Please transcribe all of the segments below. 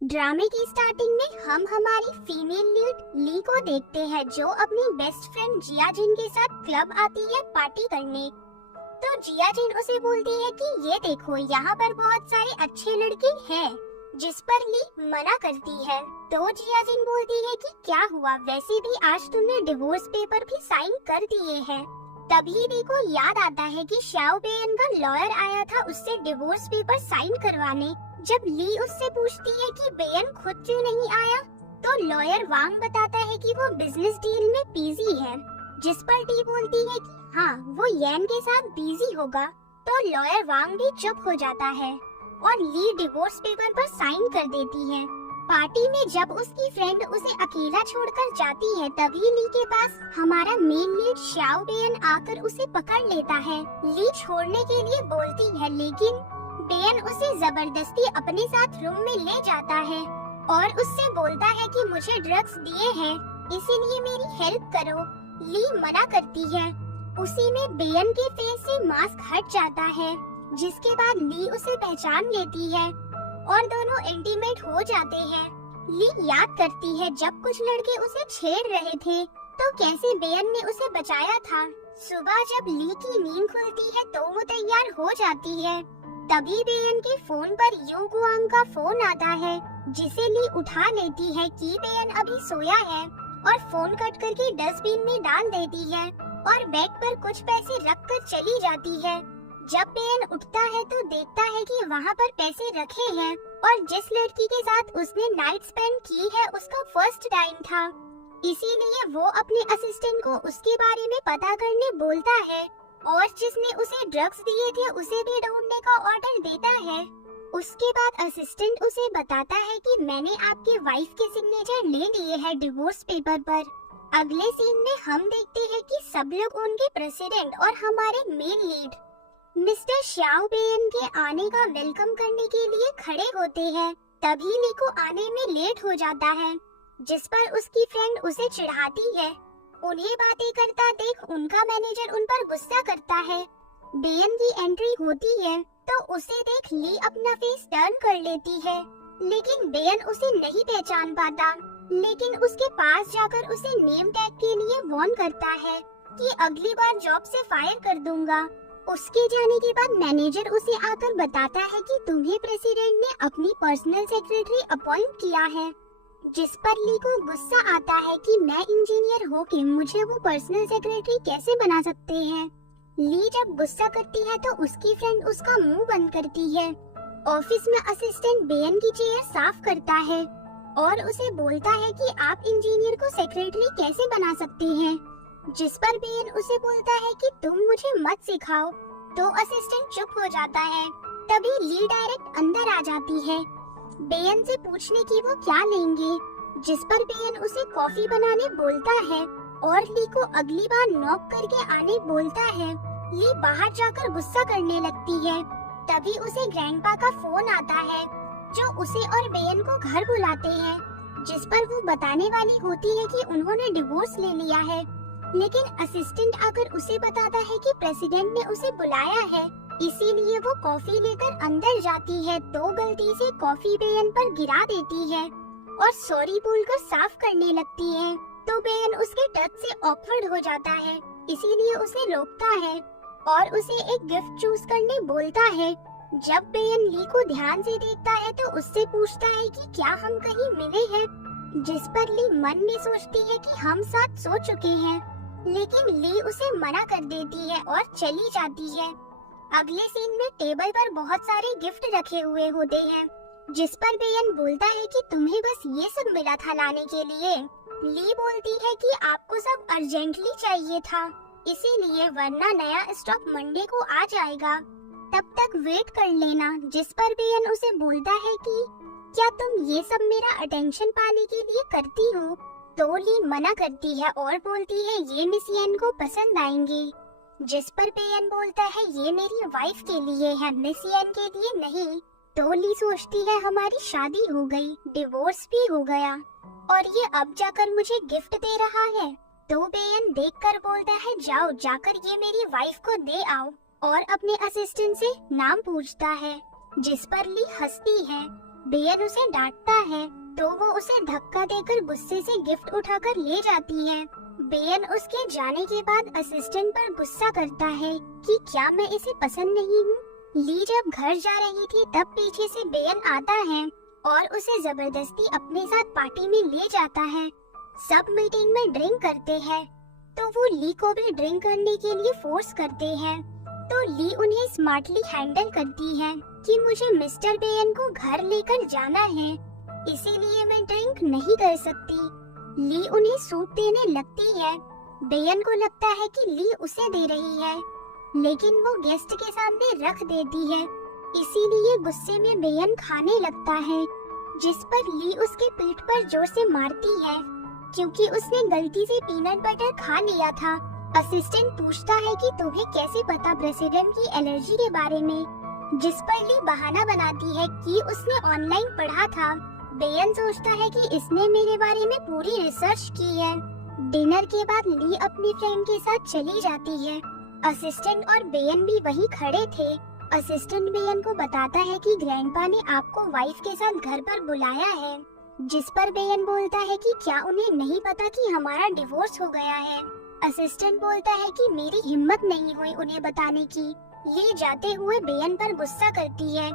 ड्रामे की स्टार्टिंग में हम हमारी फीमेल लीड ली को देखते हैं जो अपनी बेस्ट फ्रेंड जिया जिन के साथ क्लब आती है पार्टी करने। तो जिया जिन उसे बोलती है कि ये देखो यहाँ पर बहुत सारे अच्छे लड़के हैं, जिस पर ली मना करती है। तो जिया जिन बोलती है कि क्या हुआ, वैसे भी आज तुमने डिवोर्स पेपर भी साइन कर दिए हैं। तभी ली को याद आता है कि शाओ बेयन का लॉयर आया था उससे डिवोर्स पेपर साइन करवाने। जब ली उससे पूछती है कि बेयन खुद क्यों नहीं आया, तो लॉयर वांग बताता है कि वो बिजनेस डील में बिजी है, जिस पर ली बोलती है कि हाँ वो येन के साथ बिजी होगा। तो लॉयर वांग भी चुप हो जाता है और ली डिवोर्स पेपर पर साइन कर देती है। पार्टी में जब उसकी फ्रेंड उसे अकेला छोड़कर जाती है, तभी ली के पास हमारा मेन लीड शाओ बेयन आकर उसे पकड़ लेता है। ली छोड़ने के लिए बोलती है, लेकिन बेयन उसे जबरदस्ती अपने साथ रूम में ले जाता है और उससे बोलता है कि मुझे ड्रग्स दिए हैं, इसीलिए मेरी हेल्प करो। ली मना करती है। उसी में बेयन के फेस से मास्क हट जाता है, जिसके बाद ली उसे पहचान लेती है और दोनों इंटीमेट हो जाते हैं। ली याद करती है जब कुछ लड़के उसे छेड़ रहे थे तो कैसे बेयन ने उसे बचाया था। सुबह जब ली की नींद खुलती है तो वो तैयार हो जाती है। तभी बेयन के फोन पर यू गुआंग का फोन आता है, जिसे ली उठा लेती है कि बेयन अभी सोया है और फोन कट करके डस्टबिन में डाल देती है और बेड पर कुछ पैसे रखकर चली जाती है। जब बेयन उठता है तो देखता है कि वहाँ पर पैसे रखे हैं और जिस लड़की के साथ उसने नाइट स्पेंड की है उसका फर्स्ट टाइम था, इसीलिए वो अपने असिस्टेंट को उसके बारे में पता करने बोलता है और जिसने उसे ड्रग्स दिए थे उसे भी ढूंढने का ऑर्डर देता है। उसके बाद असिस्टेंट उसे बताता है कि मैंने आपके वाइफ के सिग्नेचर ले लिए हैं डिवोर्स पेपर पर। अगले सीन में हम देखते हैं कि सब लोग उनके प्रेसिडेंट और हमारे मेन लीड मिस्टर शाओ बेयन के आने का वेलकम करने के लिए खड़े होते हैं। तभी ली को आने में लेट हो जाता है, जिस पर उसकी फ्रेंड उसे चिढ़ाती है। उन्हें बातें करता देख उनका मैनेजर उन पर गुस्सा करता है। बेयन की एंट्री होती है तो उसे देख ली अपना फेस टर्न कर लेती है, लेकिन बेयन उसे नहीं पहचान पाता। लेकिन उसके पास जाकर उसे नेम टैग के लिए वार्न करता है कि अगली बार जॉब से फायर कर दूंगा। उसके जाने के बाद मैनेजर उसे आकर बताता है कि तुम्हें प्रेसिडेंट ने अपनी पर्सनल सेक्रेटरी अपॉइंट किया है, जिस पर ली को गुस्सा आता है कि मैं इंजीनियर होके मुझे वो पर्सनल सेक्रेटरी कैसे बना सकते हैं। ली जब गुस्सा करती है तो उसकी फ्रेंड उसका मुंह बंद करती है। ऑफिस में असिस्टेंट बेयन की चेयर साफ करता है और उसे बोलता है कि आप इंजीनियर को सेक्रेटरी कैसे बना सकते हैं, जिस पर बेयन उसे बोलता है कि तुम मुझे मत सिखाओ। तो असिस्टेंट चुप हो जाता है। तभी ली डायरेक्ट अंदर आ जाती है बेयन से पूछने की वो क्या लेंगे, जिस पर बेयन उसे कॉफी बनाने बोलता है और ली को अगली बार नॉक करके आने बोलता है। ली बाहर जाकर गुस्सा करने लगती है। तभी उसे ग्रैंडपा का फोन आता है, जो उसे और बेयन को घर बुलाते हैं, जिस पर वो बताने वाली होती है कि उन्होंने डिवोर्स ले लिया है। लेकिन असिस्टेंट आकर उसे बताता है कि प्रेसिडेंट ने उसे बुलाया है, इसीलिए वो कॉफी लेकर अंदर जाती है तो गलती से कॉफी बेयन पर गिरा देती है और सॉरी बोलकर साफ करने लगती है। तो बेयन उसके टच से ऑकवर्ड हो जाता है, इसीलिए उसे रोकता है और उसे एक गिफ्ट चूज करने बोलता है। जब बेयन ली को ध्यान से देखता है तो उससे पूछता है कि क्या हम कहीं मिले हैं, जिस पर ली मन में सोचती है कि हम साथ सो चुके हैं, लेकिन ली उसे मना कर देती है और चली जाती है। अगले सीन में टेबल पर बहुत सारे गिफ्ट रखे हुए होते हैं, जिस पर बेयन बोलता है कि तुम्हें बस ये सब मिला था लाने के लिए। ली बोलती है कि आपको सब अर्जेंटली चाहिए था, इसीलिए वरना नया स्टॉक मंडे को आ जाएगा, तब तक वेट कर लेना। जिस पर बेयन उसे बोलता है कि क्या तुम ये सब मेरा अटेंशन पाने के लिए करती हो। तो ली मना करती है और बोलती है ये मिस येन को पसंद आएंगे, जिस पर बेयन बोलता है ये मेरी वाइफ के लिए है, मिस येन के लिए नहीं। तो ली सोचती है हमारी शादी हो गई, डिवोर्स भी हो गया और ये अब जाकर मुझे गिफ्ट दे रहा है। तो बेयन देखकर बोलता है जाओ जाकर ये मेरी वाइफ को दे आओ, और अपने असिस्टेंट से नाम पूछता है, जिस पर ली हंसती है। बेयन उसे डांटता है तो वो उसे धक्का देकर गुस्से से गिफ्ट उठाकर ले जाती है। बेयन उसके जाने के बाद असिस्टेंट पर गुस्सा करता है कि क्या मैं इसे पसंद नहीं हूँ। ली जब घर जा रही थी तब पीछे से बेयन आता है और उसे जबरदस्ती अपने साथ पार्टी में ले जाता है। सब मीटिंग में ड्रिंक करते हैं तो वो ली को भी ड्रिंक करने के लिए फोर्स करते हैं, तो ली उन्हें स्मार्टली हैंडल करती है कि मुझे मिस्टर बेयन को घर लेकर जाना है, इसीलिए मैं ड्रिंक नहीं कर सकती। ली उन्हें सूप देने लगती है। बेयन को लगता है कि ली उसे दे रही है, लेकिन वो गेस्ट के सामने रख देती है, इसीलिए गुस्से में बेयन खाने लगता है, जिस पर ली उसके पीठ पर जोर से मारती है क्योंकि उसने गलती से पीनट बटर खा लिया था। असिस्टेंट पूछता है कि तुम्हें कैसे पता प्रेसिडेंट की एलर्जी के बारे में, जिस पर ली बहाना बनाती है कि उसने ऑनलाइन पढ़ा था। बेयन सोचता है कि इसने मेरे बारे में पूरी रिसर्च की है। डिनर के बाद ली अपनी फ्रेंड के साथ चली जाती है। असिस्टेंट और बेयन भी वहीं खड़े थे। असिस्टेंट बेयन को बताता है कि ग्रैंडपा ने आपको वाइफ के साथ घर पर बुलाया है, जिस पर बेयन बोलता है कि क्या उन्हें नहीं पता कि हमारा डिवोर्स हो गया है। असिस्टेंट बोलता है कि मेरी हिम्मत नहीं हुई उन्हें बताने की। ये जाते हुए बेयन पर गुस्सा करती है,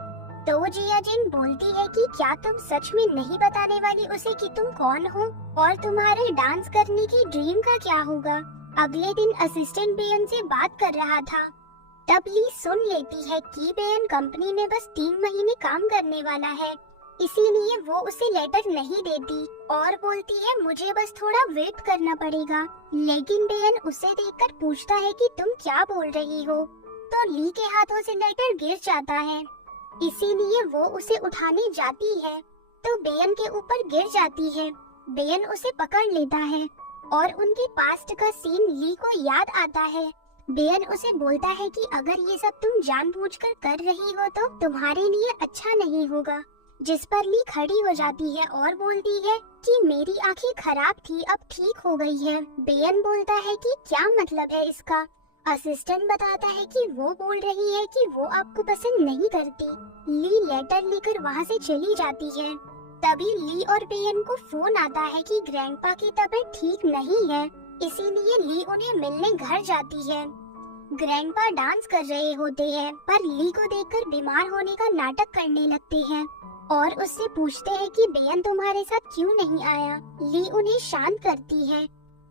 तो जिया जिन बोलती है कि क्या तुम सच में नहीं बताने वाली उसे कि तुम कौन हो और तुम्हारे डांस करने की ड्रीम का क्या होगा। अगले दिन असिस्टेंट बेयन से बात कर रहा था, तब ली सुन लेती है कि बेयन कंपनी में बस 3 महीने काम करने वाला है, इसीलिए वो उसे लेटर नहीं देती और बोलती है मुझे बस थोड़ा वेट करना पड़ेगा। लेकिन बेयन उसे देखकर पूछता है कि तुम क्या बोल रही हो, तो ली के हाथों से लेटर गिर जाता है, इसीलिए वो उसे उठाने जाती है तो बेयन के ऊपर गिर जाती है। बेयन उसे पकड़ लेता है और उनके पास्ट का सीन ली को याद आता है। बेयन उसे बोलता है कि अगर ये सब तुम जानबूझकर कर रही हो तो तुम्हारे लिए अच्छा नहीं होगा, जिस पर ली खड़ी हो जाती है और बोलती है कि मेरी आंखें खराब थी, अब ठीक हो गई है। बेयन बोलता है कि क्या मतलब है इसका। असिस्टेंट बताता है कि वो बोल रही है कि वो आपको पसंद नहीं करती। ली लेटर लेकर वहाँ से चली जाती है। तभी ली और बेयन को फोन आता है कि ग्रैंडपा की तबीयत ठीक नहीं है, इसीलिए ली उन्हें मिलने घर जाती है। ग्रैंडपा डांस कर रहे होते हैं, पर ली को देखकर बीमार होने का नाटक करने लगते हैं और उससे पूछते हैं कि बेयन तुम्हारे साथ क्यों नहीं आया। ली उन्हें शांत करती है,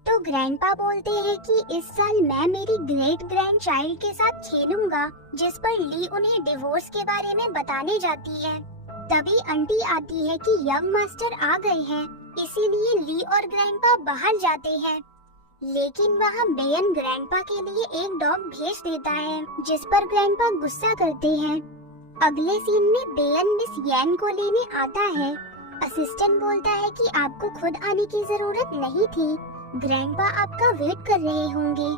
तो ग्रैंडपा बोलते हैं कि इस साल मैं मेरी ग्रेट ग्रैंड चाइल्ड के साथ खेलूंगा, जिस पर ली उन्हें डिवोर्स के बारे में बताने जाती है। तभी आंटी आती है कि यंग मास्टर आ गए हैं, इसीलिए ली और ग्रैंडपा बाहर जाते हैं। लेकिन वहाँ बेयन ग्रैंडपा के लिए एक डॉग भेज देता है, जिस पर ग्रैंडपा गुस्सा करते हैं। अगले सीन में बेयन मिस यैन को लेने आता है। असिस्टेंट बोलता है कि आपको खुद आने की जरूरत नहीं थी, ग्रैंडपा आपका वेट कर रहे होंगे।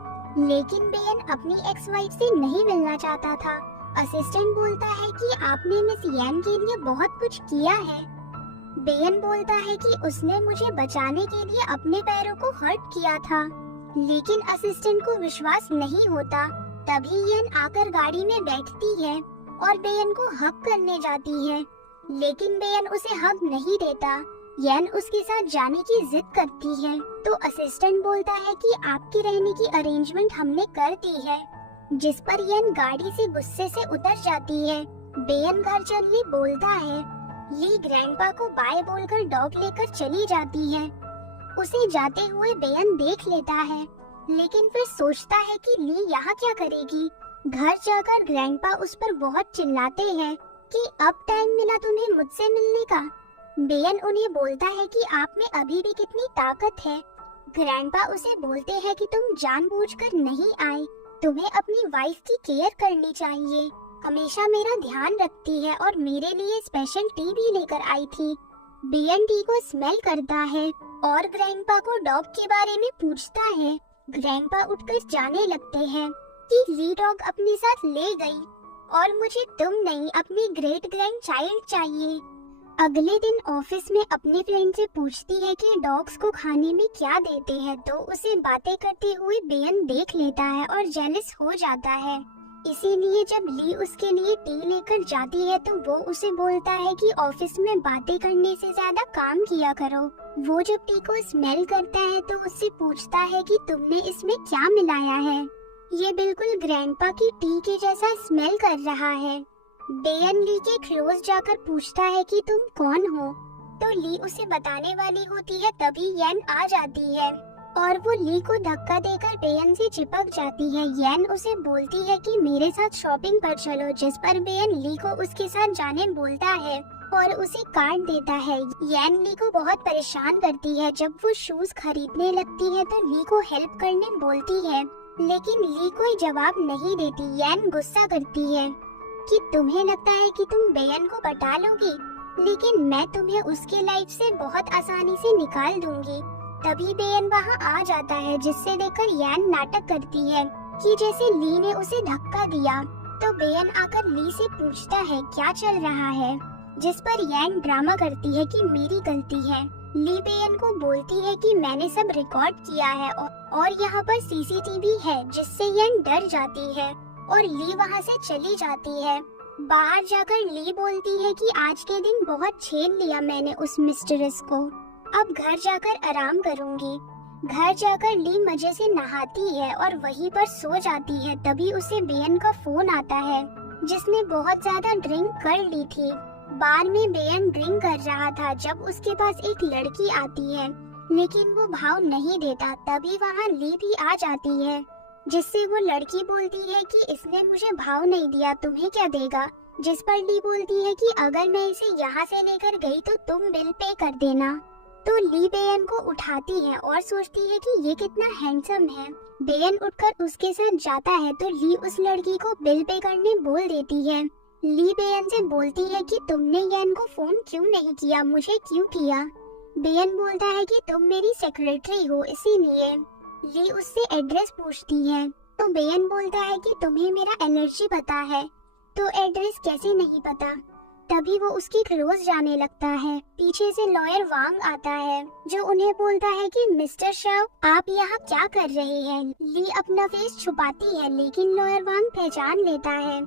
लेकिन बेयन अपनी एक्स वाइफ से नहीं मिलना चाहता था। असिस्टेंट बोलता है कि आपने मिस यैन के लिए बहुत कुछ किया है। बेयन बोलता है कि उसने मुझे बचाने के लिए अपने पैरों को हर्ट किया था, लेकिन असिस्टेंट को विश्वास नहीं होता। तभी यैन आकर गाड़ी में बैठती है और बेयन को हग करने जाती है, लेकिन बेयन उसे हग नहीं देता। यैन उसके साथ जाने की जिद करती है, तो असिस्टेंट बोलता है कि आपके रहने की अरेंजमेंट हमने कर दी है, जिस पर यैन गाड़ी से गुस्से से उतर जाती है। बेयन घर चलने बोलता है। ली ग्रैंडपा को बाय बोलकर डॉग लेकर चली जाती है। उसे जाते हुए बेयन देख लेता है, लेकिन फिर सोचता है कि ली यहाँ क्या करेगी। घर जाकर ग्रैंडपा उस पर बहुत चिल्लाते हैं कि अब टाइम मिला तुम्हें मुझसे मिलने का। बेयन उन्हें बोलता है कि आप में अभी भी कितनी ताकत है। ग्रैंडपा उसे बोलते हैं कि तुम जानबूझकर नहीं आए, तुम्हें अपनी वाइफ की केयर करनी चाहिए, हमेशा मेरा ध्यान रखती है और मेरे लिए स्पेशल टी भी लेकर आई थी। बेयन टी को स्मेल करता है और ग्रैंडपा को डॉग के बारे में पूछता है। ग्रैंडपा उठकर जाने लगते हैं कि ली डॉग अपने साथ ले गई और मुझे तुम नहीं अपनी ग्रेट ग्रैंड चाइल्ड चाहिए। अगले दिन ऑफिस में अपने फ्रेंड से पूछती है कि डॉग्स को खाने में क्या देते हैं, तो उसे बातें करते हुए बेयन देख लेता है और जेलस हो जाता है। इसीलिए जब ली उसके लिए टी लेकर जाती है तो वो उसे बोलता है कि ऑफिस में बातें करने से ज्यादा काम किया करो। वो जब टी को स्मेल करता है तो उससे पूछता है कि तुमने इसमें क्या मिलाया है। ये बिल्कुल ग्रैंडपा की टी के जैसा स्मेल कर रहा है। बेयन ली के क्लोज जाकर पूछता है कि तुम कौन हो, तो ली उसे बताने वाली होती है तभी येन आ जाती है और वो ली को धक्का देकर बेयन से चिपक जाती है। येन उसे बोलती है कि मेरे साथ शॉपिंग पर चलो, जिस पर बेयन ली को उसके साथ जाने बोलता है और उसे काट देता है। येन ली को बहुत परेशान करती है। जब वो शूज खरीदने लगती है तो ली को हेल्प करने बोलती है, लेकिन ली कोई जवाब नहीं देती। येन गुस्सा करती है कि तुम्हें लगता है कि तुम बेयन को पटा लोगी, लेकिन मैं तुम्हें उसके लाइफ से बहुत आसानी से निकाल दूंगी। तभी बेयन वहाँ आ जाता है, जिससे देखकर येन नाटक करती है कि जैसे ली ने उसे धक्का दिया। तो बेयन आकर ली से पूछता है क्या चल रहा है, जिस पर येन ड्रामा करती है कि मेरी गलती है। ली बेयन को बोलती है कि मैंने सब रिकॉर्ड किया है और यहाँ पर सीसीटीवी है, जिससे येन डर जाती है और ली वहाँ से चली जाती है। बाहर जाकर ली बोलती है कि आज के दिन बहुत छेड़ लिया मैंने उस मिस्ट्रेस को, अब घर जाकर आराम करूंगी। घर जाकर ली मजे से नहाती है और वहीं पर सो जाती है। तभी उसे बेयन का फोन आता है, जिसने बहुत ज्यादा ड्रिंक कर ली थी। बार में बेयन ड्रिंक कर रहा था जब उसके पास एक लड़की आती है, लेकिन वो भाव नहीं देता। तभी वहाँ ली भी आ जाती है, जिससे वो लड़की बोलती है कि इसने मुझे भाव नहीं दिया, तुम्हें क्या देगा। जिस पर ली बोलती है कि अगर मैं इसे यहाँ से लेकर गई तो तुम बिल पे कर देना। तो ली बेयन को उठाती है और सोचती है कि ये कितना हैंडसम है। बेयन उठकर उसके साथ जाता है तो ली उस लड़की को बिल पे करने बोल देती है। ली बेयन से बोलती है कि तुमने येन को फोन क्यों नहीं किया, मुझे क्यों किया। बेयन बोलता है कि तुम मेरी सेक्रेटरी हो इसीलिए। ली उससे एड्रेस पूछती है तो बेयन बोलता है कि तुम्हें मेरा एनर्जी पता है, तो एड्रेस कैसे नहीं पता। तभी वो उसकी क्लोज जाने लगता है। पीछे से लॉयर वांग आता है, जो उन्हें बोलता है कि मिस्टर शाओ आप यहाँ क्या कर रहे हैं। ली अपना फेस छुपाती है, लेकिन लॉयर वांग पहचान लेता है,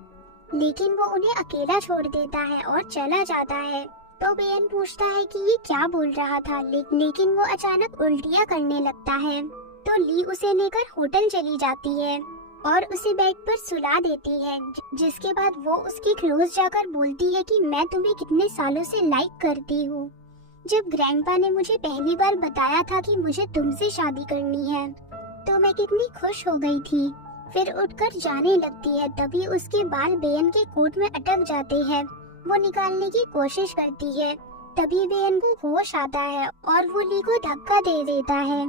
लेकिन वो उन्हें अकेला छोड़ देता है और चला जाता है। तो बेयन पूछता है कि ये क्या बोल रहा था, लेकिन वो अचानक उल्टियाँ करने लगता है। तो ली उसे लेकर होटल चली जाती है और उसे बेड पर सुला देती है, जिसके बाद वो उसकी क्लोज जाकर बोलती है कि मैं तुम्हें कितने सालों से लाइक करती हूँ। जब ग्रैंडपा ने मुझे पहली बार बताया था कि मुझे तुमसे शादी करनी है, तो मैं कितनी खुश हो गई थी। फिर उठकर जाने लगती है। तभी उसके बाल बेयन के कोट में अटक जाते हैं। वो निकालने की कोशिश करती है। तभी बेयन को होश आता है और वो ली को धक्का दे देता है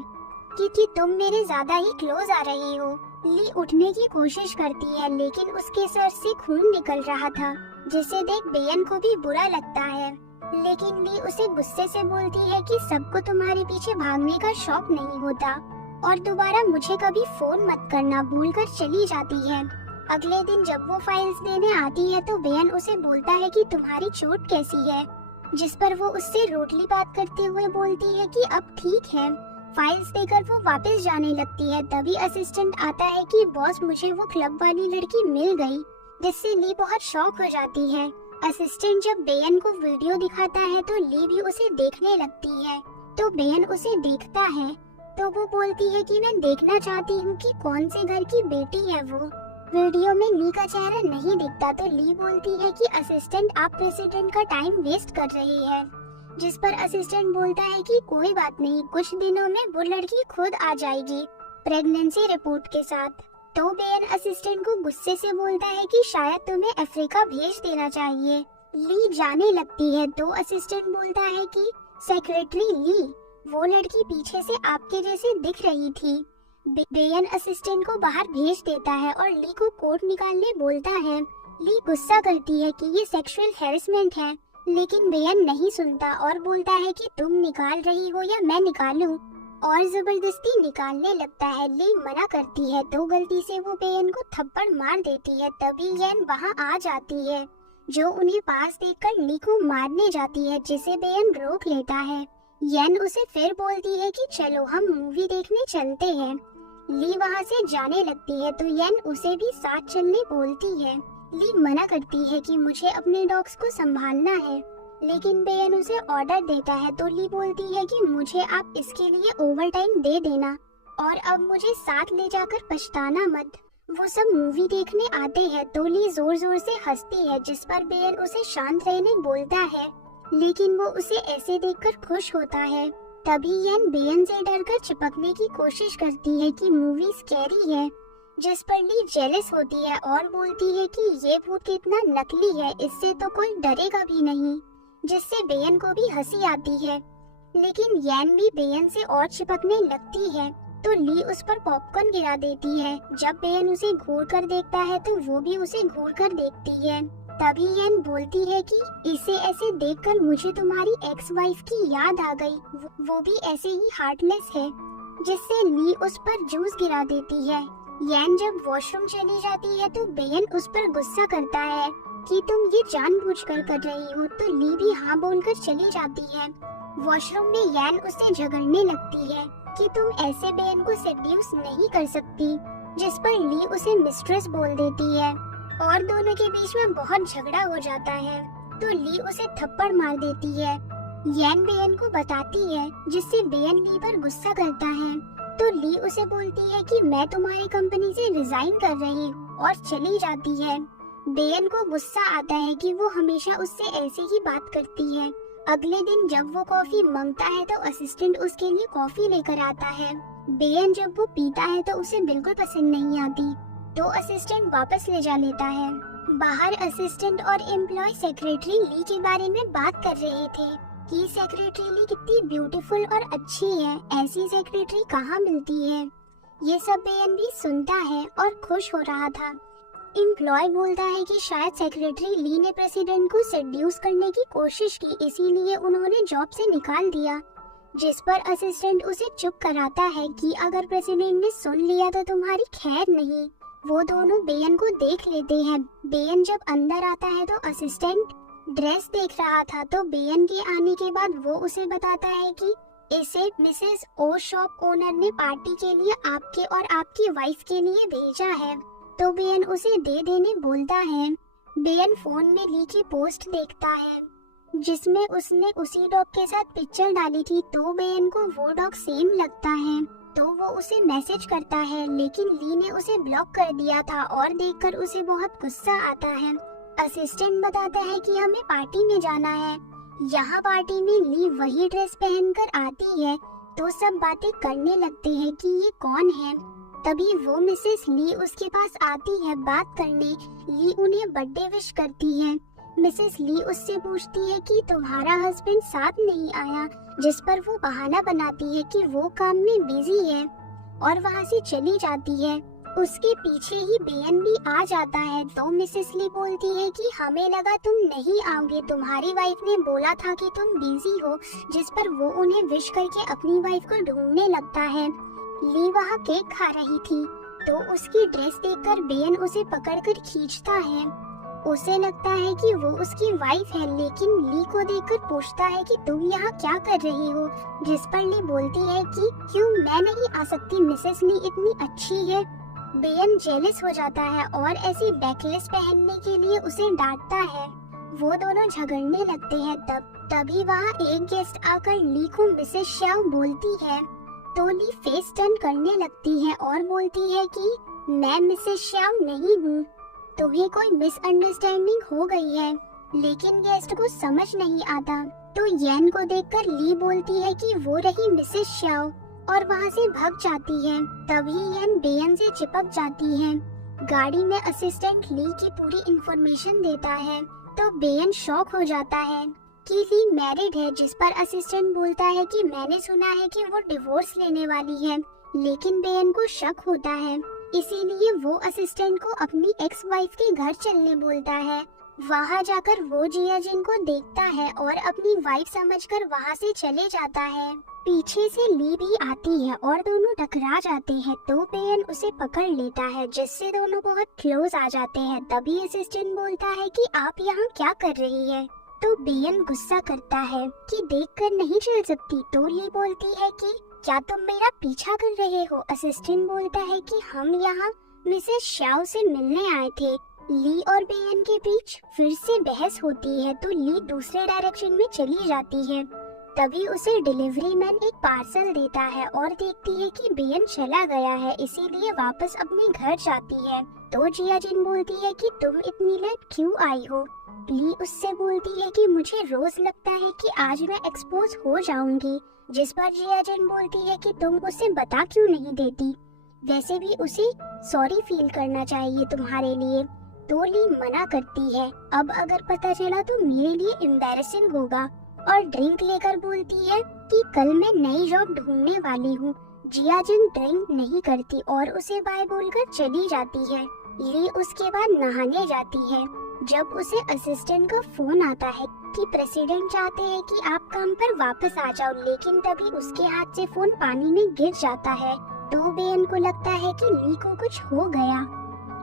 कि तुम मेरे ज्यादा ही क्लोज आ रही हो। ली उठने की कोशिश करती है, लेकिन उसके सर से खून निकल रहा था, जिसे देख बेयन को भी बुरा लगता है। लेकिन ली उसे गुस्से से बोलती है कि सबको तुम्हारे पीछे भागने का शौक नहीं होता और दोबारा मुझे कभी फोन मत करना, भूलकर चली जाती है। अगले दिन जब वो फाइल्स देने आती है तो बेयन उसे बोलता है कि तुम्हारी चोट कैसी है, जिस पर वो उससे रोटली बात करते हुए बोलती है कि अब ठीक है। फाइल्स देकर वो वापस जाने लगती है। तभी असिस्टेंट आता है कि बॉस मुझे वो क्लब वाली लड़की मिल गई, जिससे ली बहुत शॉक हो जाती है। असिस्टेंट जब बेयन को वीडियो दिखाता है तो ली भी उसे देखने लगती है। तो बेयन उसे देखता है तो वो बोलती है कि मैं देखना चाहती हूँ कि कौन से घर की बेटी है वो। वीडियो में ली का चेहरा नहीं दिखता तो ली बोलती है कि असिस्टेंट आप प्रेसिडेंट का टाइम वेस्ट कर रही है, जिस पर असिस्टेंट बोलता है कि कोई बात नहीं, कुछ दिनों में वो लड़की खुद आ जाएगी प्रेगनेंसी रिपोर्ट के साथ। तो बेयन असिस्टेंट को गुस्से से बोलता है कि शायद तुम्हें अफ्रीका भेज देना चाहिए। ली जाने लगती है तो असिस्टेंट बोलता है कि सेक्रेटरी ली, वो लड़की पीछे से आपके जैसे दिख रही थी। बेयन असिस्टेंट को बाहर भेज देता है और ली को कोट निकालने बोलता है। ली गुस्सा करती है कि ये सेक्सुअल हैरेसमेंट है, लेकिन बेयन नहीं सुनता और बोलता है कि तुम निकाल रही हो या मैं निकालूं, और जबरदस्ती निकालने लगता है। ली मना करती है तो गलती से वो बेयन को थप्पड़ मार देती है। तभी येन वहाँ आ जाती है, जो उन्हें पास देखकर ली को मारने जाती है, जिसे बेयन रोक लेता है। येन उसे फिर बोलती है कि चलो हम मूवी देखने चलते हैं। ली वहाँ से जाने लगती है तो येन उसे भी साथ चलने बोलती है। ली मना करती है कि मुझे अपने डॉग्स को संभालना है, लेकिन बेयन उसे ऑर्डर देता है तो ली बोलती है कि मुझे आप इसके लिए ओवरटाइम दे देना और अब मुझे साथ ले जाकर पछताना मत। वो सब मूवी देखने आते हैं तो ली जोर जोर से हंसती है, जिस पर बेयन उसे शांत रहने बोलता है, लेकिन वो उसे ऐसे देखकर खुश होता है। तभी येन बेयन से डरकर चिपकने की कोशिश करती है कि मूवी स्कैरी है, जिस पर ली जेलस होती है और बोलती है कि ये भूत कितना नकली है, इससे तो कोई डरेगा भी नहीं, जिससे बेयन को भी हंसी आती है। लेकिन येन भी बेयन से और चिपकने लगती है तो ली उस पर पॉपकॉर्न गिरा देती है। जब बेयन उसे घूर कर देखता है तो वो भी उसे घूर कर देखती है। तभी येन बोलती है कि इसे ऐसे देखकर मुझे तुम्हारी एक्स वाइफ की याद आ गई, वो भी ऐसे ही हार्टलेस है, जिससे ली उस पर जूस गिरा देती है। येन जब वॉशरूम चली जाती है तो बेयन उस पर गुस्सा करता है कि तुम ये जानबूझकर कर रही हो, तो ली भी हाँ बोलकर चली जाती है। वॉशरूम में येन उससे झगड़ने लगती है कि तुम ऐसे बेयन को सेड्यूस नहीं कर सकती, जिस पर ली उसे मिस्ट्रेस बोल देती है और दोनों के बीच में बहुत झगड़ा हो जाता है तो ली उसे थप्पड़ मार देती है। येन बेयन को बताती है, जिससे बेयन ली पर गुस्सा करता है तो ली उसे बोलती है कि मैं तुम्हारी कंपनी से रिजाइन कर रही हूँ और चली जाती है। बेयन को गुस्सा आता है कि वो हमेशा उससे ऐसे ही बात करती है। अगले दिन जब वो कॉफी मांगता है तो असिस्टेंट उसके लिए कॉफी लेकर आता है। बेयन जब वो पीता है तो उसे बिल्कुल पसंद नहीं आती तो असिस्टेंट वापस ले जा लेता है। बाहर असिस्टेंट और एम्प्लॉय सेक्रेटरी ली के बारे में बात कर रहे थे कि सेक्रेटरी ली कितनी ब्यूटीफुल और अच्छी है, ऐसी सेक्रेटरी कहाँ मिलती है। ये सब बेयन भी सुनता है और खुश हो रहा था। एम्प्लॉय बोलता है कि शायद सेक्रेटरी ली ने प्रेसिडेंट को सेड्यूस करने की कोशिश की, इसीलिए उन्होंने जॉब से निकाल दिया, जिस पर असिस्टेंट उसे चुप कराता है कि अगर प्रेसिडेंट ने सुन लिया तो तुम्हारी खैर नहीं। वो दोनों बेयन को देख लेते हैं। बेयन जब अंदर आता है तो असिस्टेंट ड्रेस देख रहा था तो बेयन के आने के बाद वो उसे बताता है कि इसे मिसेस ओ शॉप ओनर ने पार्टी के लिए आपके और आपकी वाइफ के लिए भेजा है, तो बेयन उसे दे देने बोलता है। बेयन फोन में ली की पोस्ट देखता है जिसमें उसने उसी डॉग के साथ पिक्चर डाली थी, तो बेयन को वो डॉग सेम लगता है तो वो उसे मैसेज करता है, लेकिन ली ने उसे ब्लॉक कर दिया था और देखकर उसे बहुत गुस्सा आता है। असिस्टेंट बताता है कि हमें पार्टी में जाना है। यहाँ पार्टी में ली वही ड्रेस पहनकर आती है तो सब बातें करने लगते हैं कि ये कौन है। तभी वो मिसेस ली उसके पास आती है बात करने। ली उन्हें बर्थडे विश करती है। मिसेस ली उससे पूछती है कि तुम्हारा हस्बैंड साथ नहीं आया, जिस पर वो बहाना बनाती है कि वो काम में बिजी है और वहाँ से चली जाती है। उसके पीछे ही बेयन भी आ जाता है तो मिसेस ली बोलती है कि हमें लगा तुम नहीं आओगे, तुम्हारी वाइफ ने बोला था कि तुम बिजी हो, जिस पर वो उन्हें विश करके अपनी वाइफ को ढूंढने लगता है। ली वहाँ केक खा रही थी तो उसकी ड्रेस देखकर बेयन उसे पकड़कर खींचता है। उसे लगता है कि वो उसकी वाइफ है, लेकिन ली को देखकर पूछता है कि तुम यहाँ क्या कर रही हो, जिस पर ली बोलती है कि क्यों मैं नहीं आ सकती, मिसेस ली इतनी अच्छी है। बेयन जेलस हो जाता है और ऐसी नेकलेस पहनने के लिए उसे डांटता है। वो दोनों झगड़ने लगते हैं। तभी वहाँ एक गेस्ट आकर ली को मिसेस शाओ बोलती है तो ली फेस टर्न करने लगती है और बोलती है कि मैं मिसेस शाओ नहीं हूँ, तुम्हें कोई मिसअंडरस्टैंडिंग हो गई है। लेकिन गेस्ट को समझ नहीं आता तो येन को देखकर ली बोलती है कि वो रही मिसेस शाओ और वहाँ से भाग जाती है। तभी येन बेयन से चिपक जाती है। गाड़ी में असिस्टेंट ली की पूरी इंफॉर्मेशन देता है तो बेयन शॉक हो जाता है कि ली मैरिड है, जिस पर असिस्टेंट बोलता है कि मैंने सुना है कि वो डिवोर्स लेने वाली है। लेकिन बेयन को शक होता है, इसीलिए वो असिस्टेंट को अपनी एक्स वाइफ के घर चलने बोलता है। वहाँ जाकर वो जिया जिन को देखता है और अपनी वाइफ समझकर वहाँ से चले जाता है। पीछे से ली भी आती है और दोनों टकरा जाते हैं तो बेयन उसे पकड़ लेता है, जिससे दोनों बहुत क्लोज आ जाते हैं। तभी असिस्टेंट बोलता है कि आप यहाँ क्या कर रही है, तो बेयन गुस्सा करता है कि देखकर नहीं चल सकती, तो ली बोलती है कि क्या तुम मेरा पीछा कर रहे हो? असिस्टेंट बोलता है कि हम यहाँ मिसेस शाओ से मिलने आए थे। ली और बेयन के बीच फिर से बहस होती है तो ली दूसरे डायरेक्शन में चली जाती है। तभी उसे डिलीवरी मैन एक पार्सल देता है और देखती है कि बेयन चला गया है, इसीलिए वापस अपने घर जाती है। तो जिया जिन बोलती है कि तुम इतनी लेट क्यों आई हो? ली उससे बोलती है कि मुझे रोज लगता है कि आज मैं एक्सपोज हो जाऊंगी, जिस पर जिया जिन बोलती है कि तुम उसे बता क्यों नहीं देती, वैसे भी उसे सॉरी फील करना चाहिए तुम्हारे लिए। तो ली मना करती है, अब अगर पता चला तो मेरे लिए एम्बैरेसिंग होगा, और ड्रिंक लेकर बोलती है कि कल मैं नई जॉब ढूंढने वाली हूँ। जिया जिन ड्रिंक नहीं करती और उसे बाय बोलकर चली जाती है। ली उसके बाद नहाने जाती है जब उसे असिस्टेंट का फोन आता है कि प्रेसिडेंट चाहते हैं कि आप काम पर वापस आ जाओ, लेकिन तभी उसके हाथ से फोन पानी में गिर जाता है। तो बेयन को लगता है कि ली को कुछ हो गया।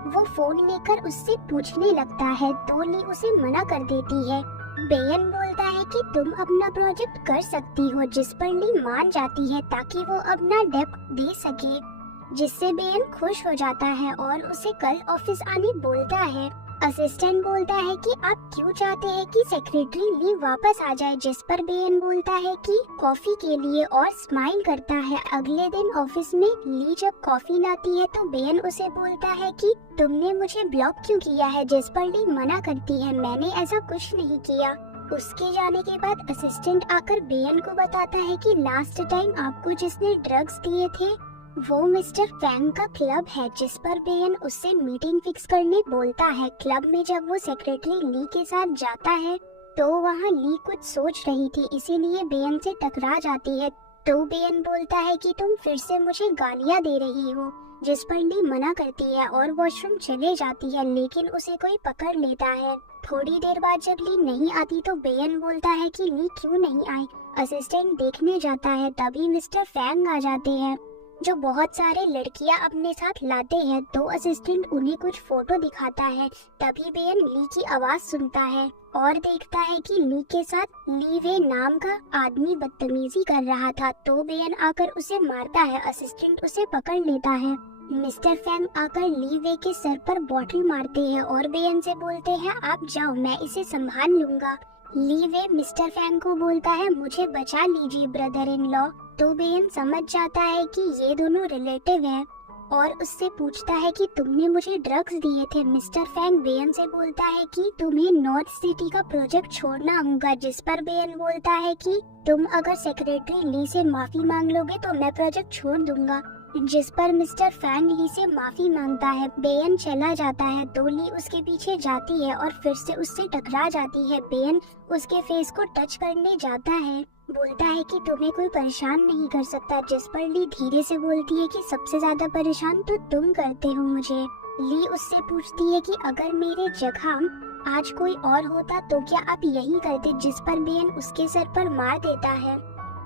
वो फोन लेकर उससे पूछने लगता है तो ली उसे मना कर देती है। बेयन बोलता है कि तुम अपना प्रोजेक्ट कर सकती हो, जिस पर ली मान जाती है ताकि वो अपना डेप्थ दे सके, जिससे बेयन खुश हो जाता है और उसे कल ऑफिस आने बोलता है। असिस्टेंट बोलता है कि आप क्यों चाहते हैं कि सेक्रेटरी ली वापस आ जाए, जिस पर बेयन बोलता है कि कॉफी के लिए और स्माइल करता है। अगले दिन ऑफिस में ली जब कॉफी लाती है तो बेयन उसे बोलता है कि तुमने मुझे ब्लॉक क्यों किया है, जिस पर ली मना करती है मैंने ऐसा कुछ नहीं किया। उसके जाने के बाद असिस्टेंट आकर बेयन को बताता है कि लास्ट टाइम आपको जिसने ड्रग्स दिए थे वो मिस्टर फैंग का क्लब है, जिस पर बेयन उससे मीटिंग फिक्स करने बोलता है। क्लब में जब वो सेक्रेटरी ली के साथ जाता है तो वहाँ ली कुछ सोच रही थी, इसीलिए बेयन से टकरा जाती है। तो बेयन बोलता है कि तुम फिर से मुझे गालियाँ दे रही हो, जिस पर ली मना करती है और वॉशरूम चले जाती है, लेकिन उसे कोई पकड़ लेता है। थोड़ी देर बाद जब ली नहीं आती तो बेयन बोलता है कि ली क्यों नहीं आई। असिस्टेंट देखने जाता है तभी मिस्टर फैंग आ जाते हैं जो बहुत सारे लड़कियां अपने साथ लाते हैं। तो असिस्टेंट उन्हें कुछ फोटो दिखाता है, तभी बेयन ली की आवाज सुनता है और देखता है कि ली के साथ ली वे नाम का आदमी बदतमीजी कर रहा था। तो बेयन आकर उसे मारता है, असिस्टेंट उसे पकड़ लेता है। मिस्टर फैंग आकर ली वे के सर पर बॉटल मारते हैं और बेयन से बोलते हैं आप जाओ, मैं इसे संभाल लूंगा। ली वे मिस्टर फैंग को बोलता है मुझे बचा लीजिए ब्रदर इन लॉ। तो बेयन समझ जाता है कि ये दोनों रिलेटिव हैं और उससे पूछता है कि तुमने मुझे ड्रग्स दिए थे। मिस्टर फैंग बेयन से बोलता है कि तुम्हें नॉर्थ सिटी का प्रोजेक्ट छोड़ना होगा, जिस पर बेयन बोलता है कि तुम अगर सेक्रेटरी ली से माफी मांग लोगे तो मैं प्रोजेक्ट छोड़ दूंगा, जिस पर मिस्टर फैंग ली से माफी मांगता है। बेयन चला जाता है तो ली उसके पीछे जाती है और फिर से उससे टकरा जाती है। बेयन उसके फेस को टच करने जाता है, बोलता है कि तुम्हें कोई परेशान नहीं कर सकता, जिस पर ली धीरे से बोलती है कि सबसे ज्यादा परेशान तो तुम करते हो मुझे। ली उससे पूछती है कि अगर मेरे जगह आज कोई और होता तो क्या आप यही करते, जिस पर बेयन उसके सर पर मार देता है।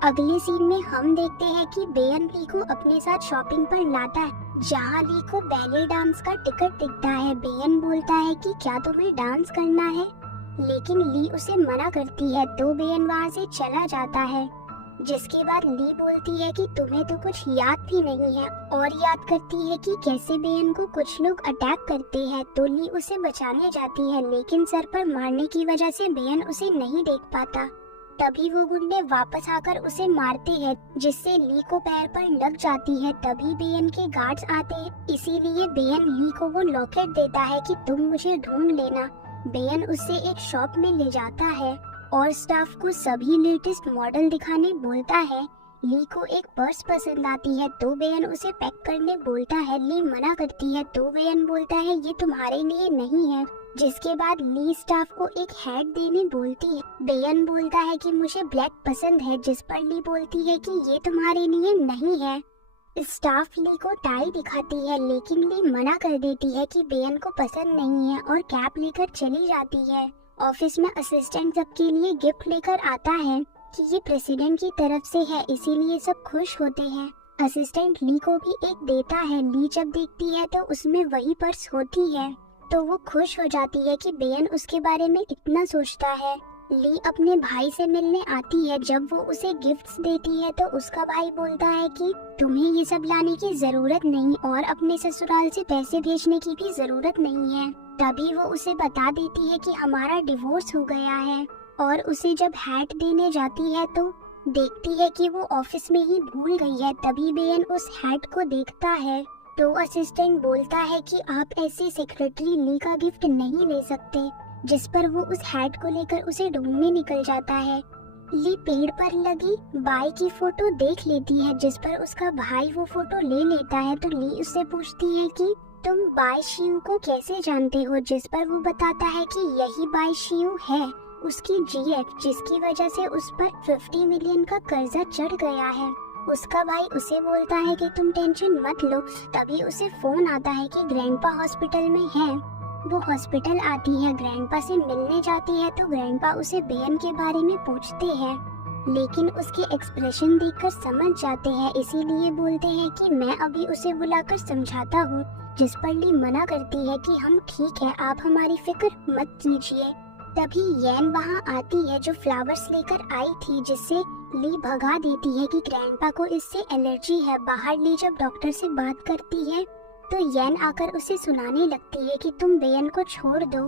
अगले सीन में हम देखते हैं कि बेयन ली को अपने साथ शॉपिंग पर लाता है, जहाँ ली को बैले डांस का टिकट दिखता है। बेयन बोलता है कि क्या तुम्हें डांस करना है, लेकिन ली उसे मना करती है। तो बेयन वहाँ से चला जाता है, जिसके बाद ली बोलती है कि तुम्हें तो कुछ याद भी नहीं है, और याद करती है कि कैसे बेयन को कुछ लोग अटैक करते हैं। तो ली उसे बचाने जाती है, लेकिन सर पर मारने की वजह से बेयन उसे नहीं देख पाता। तभी वो गुंडे वापस आकर उसे मारते हैं, जिससे ली को पैर पर लग जाती है। तभी बेयन के गार्ड्स आते हैं, इसीलिए बेयन ली को वो लॉकेट देता है कि तुम मुझे ढूंढ लेना। बेयन उसे एक शॉप में ले जाता है और स्टाफ को सभी लेटेस्ट मॉडल दिखाने बोलता है। ली को एक पर्स पसंद आती है तो बेयन उसे पैक करने बोलता है। ली मना करती है तो बेयन बोलता है ये तुम्हारे लिए नहीं है, जिसके बाद ली स्टाफ को एक हैट देने बोलती है। बेयन बोलता है कि मुझे ब्लैक पसंद है, जिस पर ली बोलती है कि ये तुम्हारे लिए नहीं है। स्टाफ ली को टाई दिखाती है, लेकिन ली मना कर देती है कि बेयन को पसंद नहीं है और कैप लेकर चली जाती है। ऑफिस में असिस्टेंट सबके लिए गिफ्ट लेकर आता है कि ये प्रेसिडेंट की तरफ से है, इसीलिए सब खुश होते हैं। असिस्टेंट ली को भी एक देता है। ली जब देखती है तो उसमें वही पर्स होती है, तो वो खुश हो जाती है कि बेयन उसके बारे में इतना सोचता है। ली अपने भाई से मिलने आती है। जब वो उसे गिफ्ट्स देती है तो उसका भाई बोलता है कि तुम्हें ये सब लाने की जरूरत नहीं और अपने ससुराल से पैसे भेजने की भी जरूरत नहीं है। तभी वो उसे बता देती है कि हमारा डिवोर्स हो गया है, और उसे जब हैट देने जाती है तो देखती है कि वो ऑफिस में ही भूल गई है। तभी बेन उस हैट को देखता है तो असिस्टेंट बोलता है कि आप ऐसे सेक्रेटरी ली का गिफ्ट नहीं ले सकते, जिस पर वो उस हैट को लेकर उसे ढूंढने निकल जाता है। ली पेड़ पर लगी बाई की फोटो देख लेती है, जिस पर उसका भाई वो फोटो ले लेता है। तो ली उससे पूछती है कि तुम बाई शियू को कैसे जानते हो, जिस पर वो बताता है कि यही बाई शियू है, उसकी जीएफ, जिसकी वजह से उस पर 50 मिलियन का कर्जा चढ़ गया है। उसका भाई उसे बोलता है कि तुम टेंशन मत लो। तभी उसे फोन आता है कि ग्रैंडपा हॉस्पिटल में है। वो हॉस्पिटल आती है, ग्रैंडपा से मिलने जाती है तो ग्रैंडपा उसे बेन के बारे में पूछते हैं, लेकिन उसके एक्सप्रेशन देखकर समझ जाते हैं, इसीलिए बोलते हैं कि मैं अभी उसे बुलाकर समझाता हूँ। जिस पर ली मना करती है कि हम ठीक है, आप हमारी फिक्र मत कीजिए। तभी येन वहाँ आती है जो फ्लावर्स लेकर आई थी, जिससे ली भगा देती है कि ग्रैंडपा को इससे एलर्जी है। बाहर ली जब डॉक्टर से बात करती है तो येन आकर उसे सुनाने लगती है कि तुम बेन को छोड़ दो,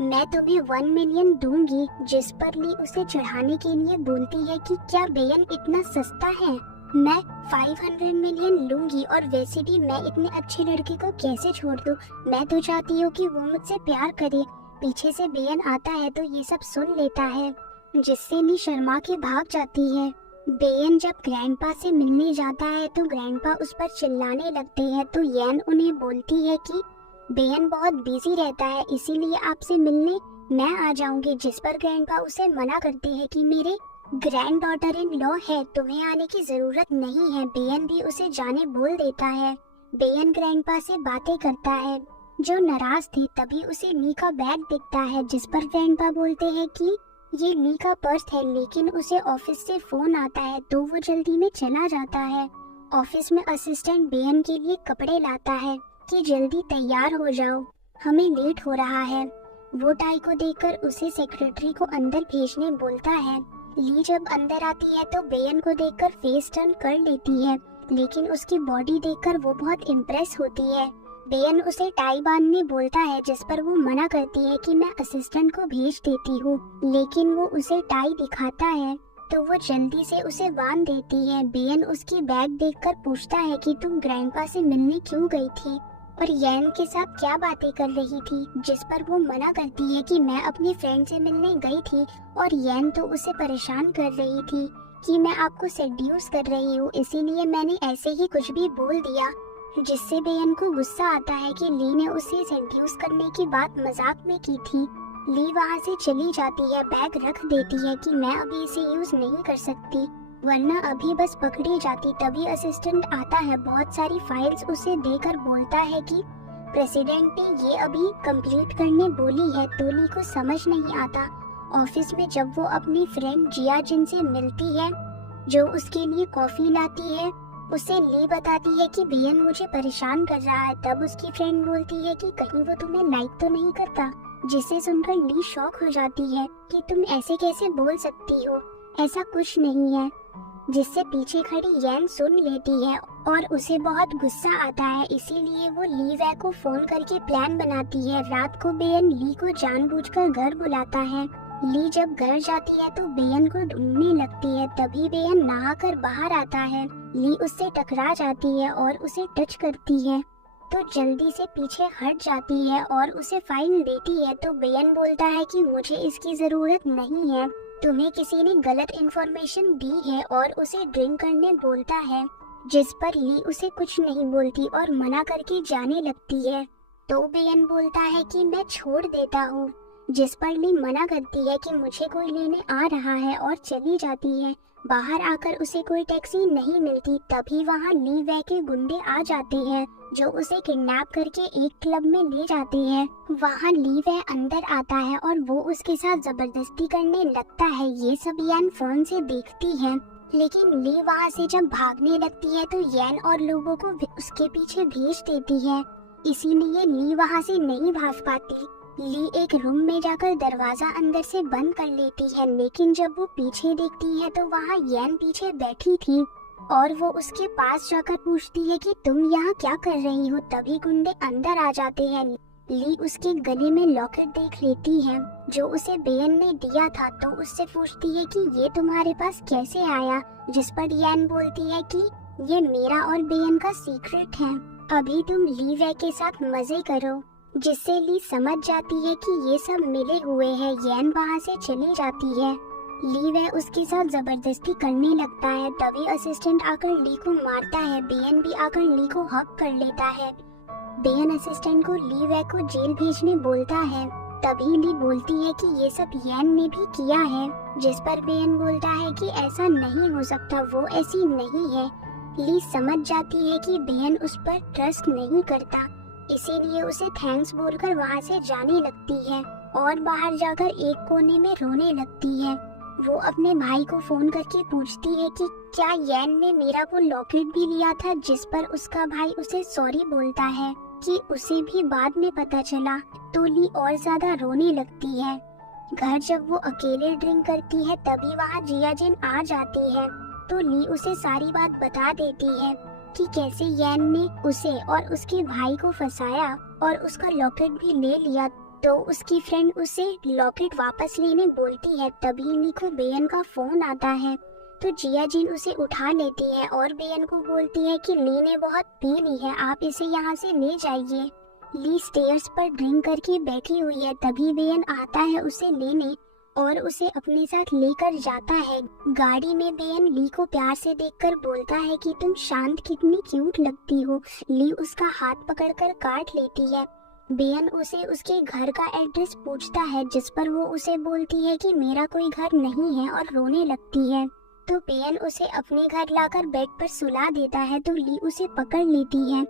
मैं तुम्हें 1 मिलियन दूंगी। जिस पर ली उसे चढ़ाने के लिए बोलती है कि क्या बेन इतना सस्ता है, मैं 500 मिलियन लूंगी, और वैसे भी मैं इतने अच्छे लड़के को कैसे छोड़ दूं, मैं तो चाहती हूँ कि वो मुझसे प्यार करे। पीछे से बेन आता है तो ये सब सुन लेता है, जिससे ली शर्मा के भाग जाती है। बेन जब ग्रैंडपा से मिलने जाता है तो ग्रैंडपा उस पर चिल्लाने लगते हैं, तो येन उन्हें बोलती है कि बेन बहुत बिजी रहता है, इसीलिए आपसे मिलने मैं आ जाऊंगी। जिस पर ग्रैंडपा उसे मना करते हैं कि मेरे ग्रैंड डॉटर इन लॉ है, तुम्हें आने की जरूरत नहीं है। बेन भी उसे जाने बोल देता है। बेन ग्रैंडपा से बातें करता है जो नाराज थे। तभी उसे ली का बैग दिखता है, जिस पर ग्रैंडपा बोलते हैं कि ये ली का पर्स है, लेकिन उसे ऑफिस से फोन आता है तो वो जल्दी में चला जाता है। ऑफिस में असिस्टेंट बेन के लिए कपड़े लाता है कि जल्दी तैयार हो जाओ, हमें लेट हो रहा है। वो टाई को देखकर उसे सेक्रेटरी को अंदर भेजने बोलता है। ली जब अंदर आती है तो बेन को देखकर फेस टर्न कर लेती है, लेकिन उसकी बॉडी देखकर वो बहुत इम्प्रेस होती है। बेन उसे टाई बांधने बोलता है, जिस पर वो मना करती है कि मैं असिस्टेंट को भेज देती हूँ, लेकिन वो उसे टाई दिखाता है तो वो जल्दी से उसे बांध देती है। बेन उसकी बैग देखकर पूछता है कि तुम ग्रैंडपा से मिलने क्यों गई थी और येन के साथ क्या बातें कर रही थी, जिस पर वो मना करती है कि मैं अपनी फ्रेंड से मिलने गई थी और येन तो उसे परेशान कर रही थी कि मैं आपको सेड्यूस कर रही हूँ, इसीलिए मैंने ऐसे ही कुछ भी बोल दिया। जिससे बेन को गुस्सा आता है कि ली ने उसे सेड्यूस करने की बात मजाक में की थी। ली वहाँ से चली जाती है, बैग रख देती है कि मैं अभी इसे यूज नहीं कर सकती, वरना अभी बस पकड़ी जाती। तभी असिस्टेंट आता है, बहुत सारी फाइल्स उसे देकर बोलता है कि प्रेसिडेंट ने ये अभी कंप्लीट करने बोली है। तो ली को समझ नहीं आता। ऑफिस में जब वो अपनी फ्रेंड जिया जिन से मिलती है जो उसके लिए कॉफी लाती है, उसे ली बताती है कि बेन मुझे परेशान कर रहा है। तब उसकी फ्रेंड बोलती है कि कहीं वो तुम्हें लाइक तो नहीं करता, जिसे सुनकर ली शॉक हो जाती है कि तुम ऐसे कैसे बोल सकती हो, ऐसा कुछ नहीं है। जिससे पीछे खड़ी येन सुन लेती है और उसे बहुत गुस्सा आता है, इसीलिए वो ली वै को फोन करके प्लान बनाती है। रात को बेन ली को जानबूझकर घर बुलाता है। ली जब घर जाती है तो बेन को ढूंढने लगती है। तभी बेन नहाकर बाहर आता है। ली उससे टकरा जाती है और उसे टच करती है तो जल्दी से पीछे हट जाती है और उसे फाइन देती है। तो बेन बोलता है कि मुझे इसकी जरूरत नहीं है, तुम्हें किसी ने गलत इन्फॉर्मेशन दी है, और उसे ड्रिंक करने बोलता है। जिस पर ली उसे कुछ नहीं बोलती और मना करके जाने लगती है। तो बेन बोलता है कि मैं छोड़ देता हूँ, जिस पर ली मना करती है कि मुझे कोई लेने आ रहा है और चली जाती है। बाहर आकर उसे कोई टैक्सी नहीं मिलती। तभी वहाँ ली वै के गुंडे आ जाते हैं जो उसे किडनैप करके एक क्लब में ले जाते हैं। वहाँ ली वै अंदर आता है और वो उसके साथ जबरदस्ती करने लगता है। ये सब येन फोन से देखती है, लेकिन ली वहाँ से जब भागने लगती है तो येन और लोगों को उसके पीछे भेज देती है, इसीलिए ली वहाँ से नहीं भाग पाती। ली एक रूम में जाकर दरवाजा अंदर से बंद कर लेती है, लेकिन जब वो पीछे देखती है तो वहाँ येन पीछे बैठी थी और वो उसके पास जाकर पूछती है कि तुम यहाँ क्या कर रही हो। तभी गुंडे अंदर आ जाते हैं। ली उसके गले में लॉकेट देख लेती है जो उसे बेयन ने दिया था, तो उससे पूछती है कि ये तुम्हारे पास कैसे आया, जिस पर येन बोलती है कि ये मेरा और बेयन का सीक्रेट है, अभी तुम ली वे के साथ मजे करो। जिससे ली समझ जाती है कि ये सब मिले हुए हैं। येन वहाँ से चली जाती है। ली वे उसके साथ जबरदस्ती करने लगता है। तभी असिस्टेंट आकर ली को मारता है। बेयन भी आकर ली को हक कर लेता है। बेयन असिस्टेंट को ली वे को जेल भेजने बोलता है। तभी ली बोलती है कि ये सब येन ने भी किया है, जिस पर बेयन बोलता है कि ऐसा नहीं हो सकता, वो ऐसी नहीं है। ली समझ जाती है कि बेयन उस पर ट्रस्ट नहीं करता, इसीलिए उसे थैंक्स बोलकर वहाँ से जाने लगती है और बाहर जाकर एक कोने में रोने लगती है। वो अपने भाई को फोन करके पूछती है कि क्या येन ने मेरा वो लॉकेट भी लिया था, जिस पर उसका भाई उसे सॉरी बोलता है कि उसे भी बाद में पता चला। तो ली और ज्यादा रोने लगती है। घर जब वो अकेले ड्रिंक करती है तभी वहाँ जिया जिन आ जाती है, तो ली उसे सारी बात बता देती है कि कैसे येन ने उसे और उसके भाई को फंसाया और उसका लॉकेट भी ले लिया। तो उसकी फ्रेंड उसे लॉकेट वापस लेने बोलती है। तभी ली को बेयन का फोन आता है, तो जिया जिन उसे उठा लेती है और बेयन को बोलती है कि ली ने बहुत पी ली है, आप इसे यहाँ से ले जाइए। ली स्टेयर्स पर ड्रिंक करके बैठी हुई है। तभी बेयन आता है उसे लेने और उसे अपने साथ लेकर जाता है। गाड़ी में बेयन ली को प्यार से देखकर बोलता है कि तुम शांत कितनी क्यूट लगती हो। ली उसका हाथ पकड़कर काट लेती है। बेयन उसे उसके घर का एड्रेस पूछता है, जिस पर वो उसे बोलती है कि मेरा कोई घर नहीं है और रोने लगती है। तो बेयन उसे अपने घर लाकर बेड पर सुला देता है, तो ली उसे पकड़ लेती है।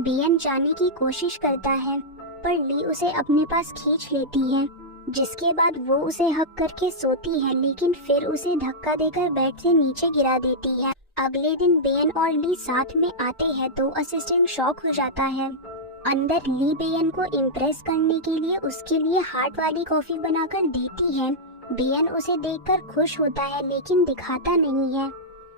बेयन जाने की कोशिश करता है पर ली उसे अपने पास खींच लेती है, जिसके बाद वो उसे हक करके सोती है, लेकिन फिर उसे धक्का देकर बेड से नीचे गिरा देती है। अगले दिन बेयन और ली साथ में आते हैं, तो असिस्टेंट शॉक हो जाता है। अंदर ली बेयन को इम्प्रेस करने के लिए उसके लिए हार्ट वाली कॉफी बनाकर देती है। बेयन उसे देखकर खुश होता है, लेकिन दिखाता नहीं है।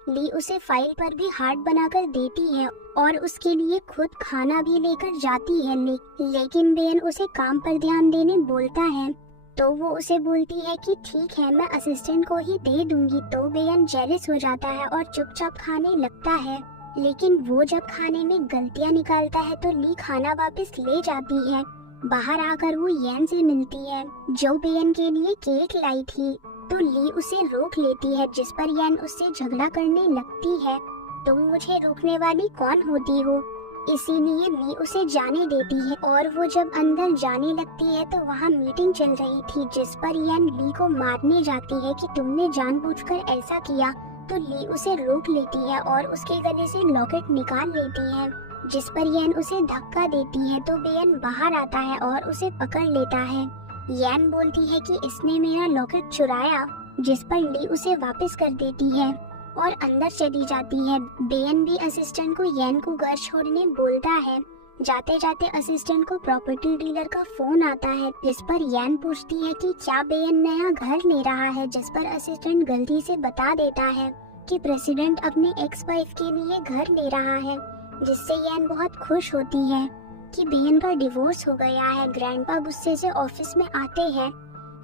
ली उसे फाइल पर भी हार्ट बनाकर देती है और उसके लिए खुद खाना भी लेकर जाती है, लेकिन बेयन उसे काम पर ध्यान देने बोलता है। तो वो उसे बोलती है कि ठीक है, मैं असिस्टेंट को ही दे दूंगी। तो बेयन जेलस हो जाता है और चुपचाप खाने लगता है, लेकिन वो जब खाने में गलतियां निकालता है तो ली खाना वापस ले जाती है। बाहर आकर वो येन से मिलती है, जो बेयन के लिए केक लाई थी। तो ली उसे रोक लेती है, जिस पर येन उससे झगड़ा करने लगती है। तुम मुझे रोकने वाली कौन होती हो? इसीलिए ली उसे जाने देती है और वो जब अंदर जाने लगती है तो वहाँ मीटिंग चल रही थी, जिस पर येन ली को मारने जाती है कि तुमने जानबूझकर ऐसा किया। तो ली उसे रोक लेती है और उसके गले से लॉकेट निकाल लेती है, जिस पर येन उसे धक्का देती है। तो बेयन बाहर आता है और उसे पकड़ लेता है। येन बोलती है कि इसने मेरा लॉकेट चुराया, जिस पर ली उसे वापस कर देती है और अंदर चली जाती है। बेयन भी असिस्टेंट को येन को घर छोड़ने बोलता है। जाते जाते असिस्टेंट को प्रॉपर्टी डीलर का फोन आता है, जिस पर येन पूछती है कि क्या बेयन नया घर ले रहा है, जिस पर असिस्टेंट गलती से बता देता है कि प्रेसिडेंट अपने एक्स वाइफ के लिए घर ले रहा है, जिससे येन बहुत खुश होती है कि बेयन का डिवोर्स हो गया है। ग्रैंडपा गुस्से से ऑफिस में आते हैं।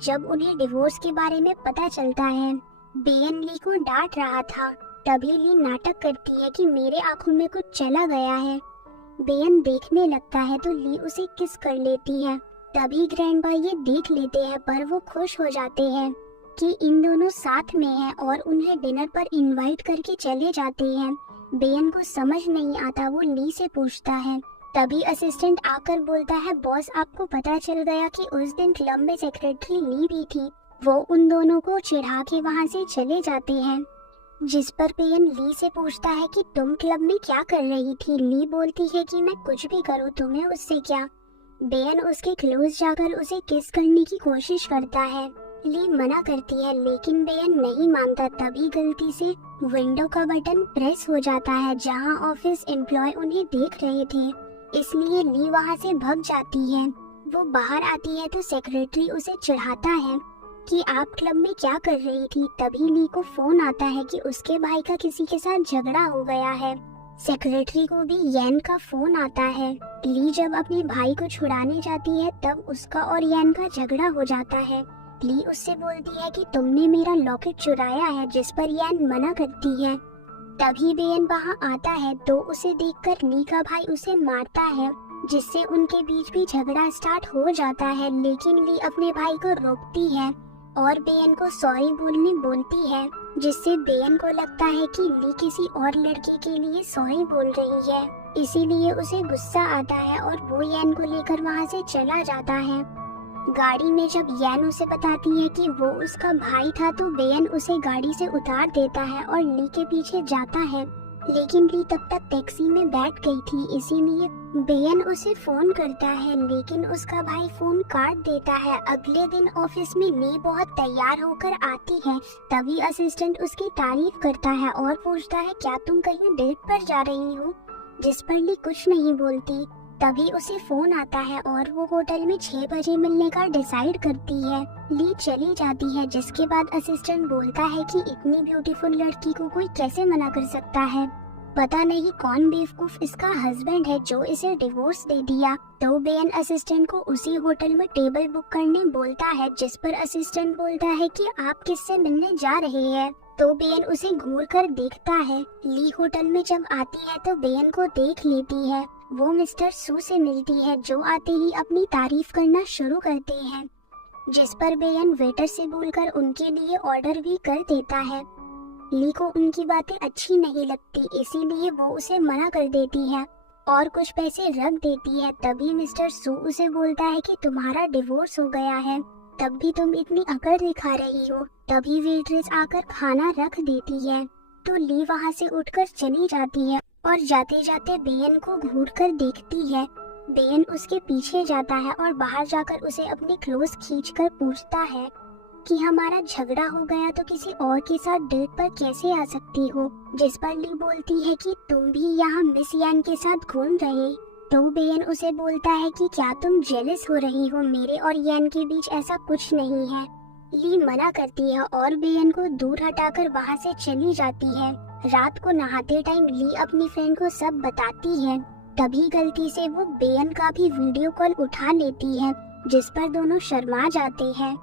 जब उन्हें डिवोर्स के बारे में पता चलता है, बेयन ली को डांट रहा था। तभी ली नाटक करती है कि मेरे आंखों में कुछ चला गया है। बेयन देखने लगता है तो ली उसे किस कर लेती है। तभी ग्रैंडपा ये देख लेते हैं, पर वो खुश हो जाते हैं कि इन दोनों साथ में हैं और उन्हें डिनर पर इनवाइट करके चले जाते हैं। बेयन को समझ नहीं आता, वो ली से पूछता है। तभी असिस्टेंट आकर बोलता है, बॉस आपको पता चल गया कि उस दिन क्लब में सेक्रेटरी ली भी थी। वो उन दोनों को चिढ़ा के वहाँ से चले जाते हैं, जिस पर बेयन ली से पूछता है कि तुम क्लब में क्या कर रही थी। ली बोलती है कि मैं कुछ भी करूँ, तुम्हें उससे क्या। बेयन उसके क्लोज जाकर उसे किस करने की कोशिश करता है। ली मना करती है, लेकिन बेयन नहीं मानता। तभी गलती से विंडो का बटन प्रेस हो जाता है, जहां ऑफिस एम्प्लॉय उन्हें देख रहे थे, इसलिए ली वहां से भाग जाती है। वो बाहर आती है तो सेक्रेटरी उसे चिढ़ाता है कि आप क्लब में क्या कर रही थी। तभी ली को फोन आता है कि उसके भाई का किसी के साथ झगड़ा हो गया है। सेक्रेटरी को भी यैन का फोन आता है। ली जब अपने भाई को छुड़ाने जाती है तब उसका और यैन का झगड़ा हो जाता है। ली उससे बोलती है कि तुमने मेरा लॉकेट चुराया है, जिस पर यैन मना करती है। तभी बेन वहाँ आता है तो उसे देखकर ली का भाई उसे मारता है, जिससे उनके बीच भी झगड़ा स्टार्ट हो जाता है। लेकिन ली अपने भाई को रोकती है और बेन को सॉरी बोलने बोलती है, जिससे बेन को लगता है कि ली किसी और लड़के के लिए सॉरी बोल रही है। इसीलिए उसे गुस्सा आता है और वो यैन को लेकर वहाँ से चला जाता है। गाड़ी में जब यैन उसे बताती है कि वो उसका भाई था तो बेन उसे गाड़ी से उतार देता है और ली के पीछे जाता है। लेकिन ली तब तक टैक्सी में बैठ गई थी, इसीलिए बेन उसे फोन करता है, लेकिन उसका भाई फोन काट देता है। अगले दिन ऑफिस में ली बहुत तैयार होकर आती है। तभी असिस्टेंट उसकी तारीफ करता है और पूछता है क्या तुम कहीं डेट पर जा रही हो, जिस पर ली कुछ नहीं बोलती। तभी उसे फोन आता है और वो होटल में 6 बजे मिलने का डिसाइड करती है। ली चली जाती है, जिसके बाद असिस्टेंट बोलता है कि इतनी ब्यूटीफुल लड़की को कोई कैसे मना कर सकता है। पता नहीं कौन बेवकूफ इसका हस्बैंड है जो इसे डिवोर्स दे दिया। तो बेन असिस्टेंट को उसी होटल में टेबल बुक करने बोलता है, जिस पर असिस्टेंट बोलता है कि आप किससे मिलने जा रहे हैं। तो बेन उसे घूर कर देखता है। ली होटल में जब आती है तो बेन को देख लेती है। वो मिस्टर सू से मिलती है, जो आते ही अपनी तारीफ करना शुरू करते हैं, जिस पर बेन वेटर से बोलकर उनके लिए ऑर्डर भी कर देता है। ली को उनकी बातें अच्छी नहीं लगती, इसीलिए वो उसे मना कर देती है और कुछ पैसे रख देती है। तभी मिस्टर सू उसे बोलता है कि तुम्हारा डिवोर्स हो गया है, तब भी तुम इतनी अकड़ दिखा रही हो। तभी वेट्रेस आकर खाना रख देती है तो ली वहाँ से उठकर चली जाती है और जाते जाते बेन को घूरकर देखती है। बेन उसके पीछे जाता है और बाहर जाकर उसे अपने क्लोज खींचकर पूछता है कि हमारा झगड़ा हो गया तो किसी और के साथ डेट पर कैसे आ सकती हो, जिस पर ली बोलती है कि तुम भी यहाँ मिस यान के साथ घूम रहे। तो बेन उसे बोलता है कि क्या तुम जेलस हो रही हो, मेरे और यान के बीच ऐसा कुछ नहीं है। ली मना करती है और बेन को दूर हटाकर वहाँ से चली जाती है। रात को नहाते टाइम ली अपनी फ्रेंड को सब बताती है। तभी गलती से वो बेन का भी वीडियो कॉल उठा लेती है, जिस पर दोनों शर्मा जाते हैं।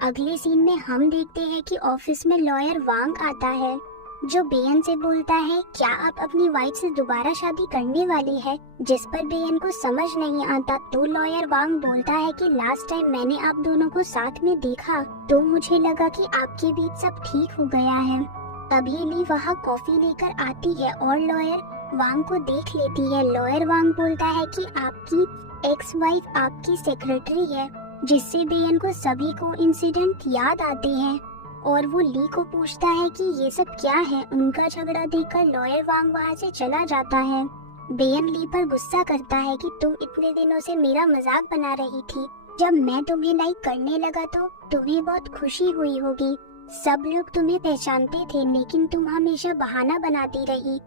अगले सीन में हम देखते हैं कि ऑफिस में लॉयर वांग आता है, जो बेन से बोलता है क्या आप अपनी वाइफ से दोबारा शादी करने वाली है, जिस पर बेन को समझ नहीं आता। तो लॉयर वांग बोलता है कि लास्ट टाइम मैंने आप दोनों को साथ में देखा तो मुझे लगा कि आपके बीच सब ठीक हो गया है। तभी ली वहाँ कॉफी लेकर आती है और लॉयर वांग को देख लेती है। लॉयर वांग बोलता है कि आपकी एक्स वाइफ आपकी सेक्रेटरी है, जिससे बेन को सभी को इंसिडेंट याद आते हैं और वो ली को पूछता है कि ये सब क्या है। उनका झगड़ा देखकर लॉयर वांग वहाँ से चला जाता है। बेन ली पर गुस्सा करता है कि तुम इतने दिनों से मेरा मजाक बना रही थी, जब मैं तुम्हें लाइक करने लगा तो तुम्हें बहुत खुशी हुई होगी। सब लोग तुम्हें पहचानते थे लेकिन तुम हमेशा बहाना बनाती रही।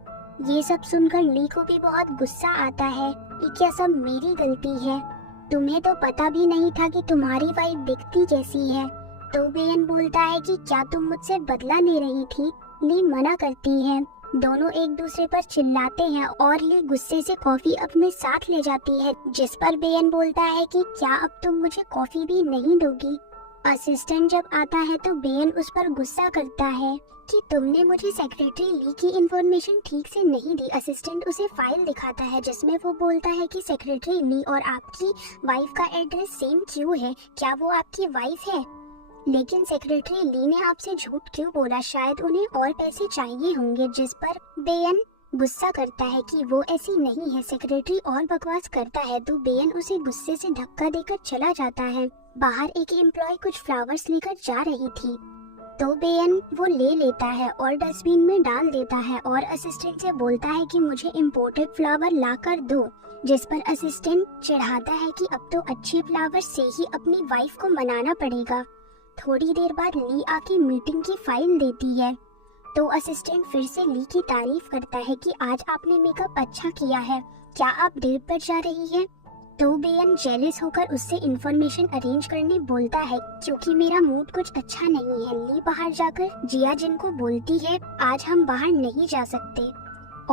ये सब सुनकर ली को भी बहुत गुस्सा आता है कि क्या सब मेरी गलती है, तुम्हें तो पता भी नहीं था कि तुम्हारी वाइफ दिखती कैसी है। तो बेन बोलता है कि क्या तुम मुझसे बदला ले रही थी। ली मना करती है। दोनों एक दूसरे पर चिल्लाते हैं और ली गुस्से से कॉफी अपने साथ ले जाती है, जिस पर बेन बोलता है कि क्या अब तुम मुझे कॉफी भी नहीं दोगी। असिस्टेंट जब आता है तो बेन उस पर गुस्सा करता है कि तुमने मुझे सेक्रेटरी ली की इंफॉर्मेशन ठीक से नहीं दी। असिस्टेंट उसे फाइल दिखाता है जिसमें वो बोलता है कि सेक्रेटरी ली और आपकी वाइफ का एड्रेस सेम क्यों है, क्या वो आपकी वाइफ है। लेकिन सेक्रेटरी ली ने आपसे झूठ क्यों बोला, शायद उन्हें और पैसे चाहिए होंगे, जिस पर बेन गुस्सा करता है कि वो ऐसी नहीं है, सेक्रेटरी और बकवास करता है। तो बेन उसे गुस्से से धक्का देकर चला जाता है। बाहर एक एम्प्लॉय कुछ फ्लावर्स लेकर जा रही थी तो बेन वो ले लेता है और डस्टबिन में डाल देता है और असिस्टेंट से बोलता है कि मुझे इम्पोर्टेड फ्लावर ला कर दो, जिस पर असिस्टेंट चिढ़ाता है कि अब तो अच्छे फ्लावर से ही अपनी वाइफ को मनाना पड़ेगा। थोड़ी देर बाद ली आके मीटिंग की फाइल देती है तो असिस्टेंट फिर से ली की तारीफ करता है कि आज आपने मेकअप अच्छा किया है, क्या आप डेट पर जा रही है। तो बेयन जेलस होकर उससे इंफॉर्मेशन अरेंज करने बोलता है क्योंकि मेरा मूड कुछ अच्छा नहीं है। ली बाहर जाकर जिया जिन को बोलती है आज हम बाहर नहीं जा सकते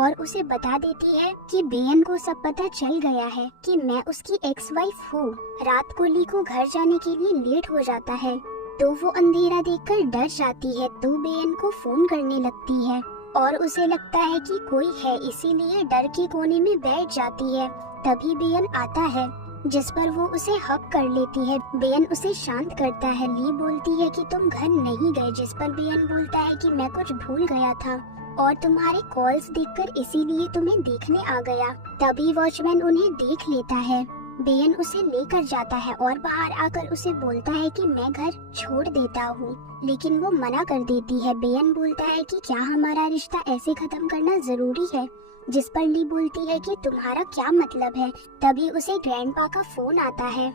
और उसे बता देती है कि बेयन को सब पता चल गया है कि मैं उसकी एक्स वाइफ हूँ। रात को ली को घर जाने के लिए लेट हो जाता है तो वो अंधेरा देखकर डर जाती है तो बेयन को फोन करने लगती है और उसे लगता है कि कोई है, इसीलिए डर के कोने में बैठ जाती है। तभी बेयन आता है जिस पर वो उसे हक कर लेती है। बेयन उसे शांत करता है। ली बोलती है कि तुम घर नहीं गए, जिस पर बेयन बोलता है कि मैं कुछ भूल गया था और तुम्हारे कॉल्स देखकर इसीलिए तुम्हें देखने आ गया। तभी वॉचमैन उन्हें देख लेता है। बेयन उसे लेकर जाता है और बाहर आकर उसे बोलता है कि मैं घर छोड़ देता हूँ, लेकिन वो मना कर देती है। बेयन बोलता है कि क्या हमारा रिश्ता ऐसे खत्म करना जरूरी है, जिस पर ली बोलती है कि तुम्हारा क्या मतलब है। तभी उसे ग्रैंडपा का फोन आता है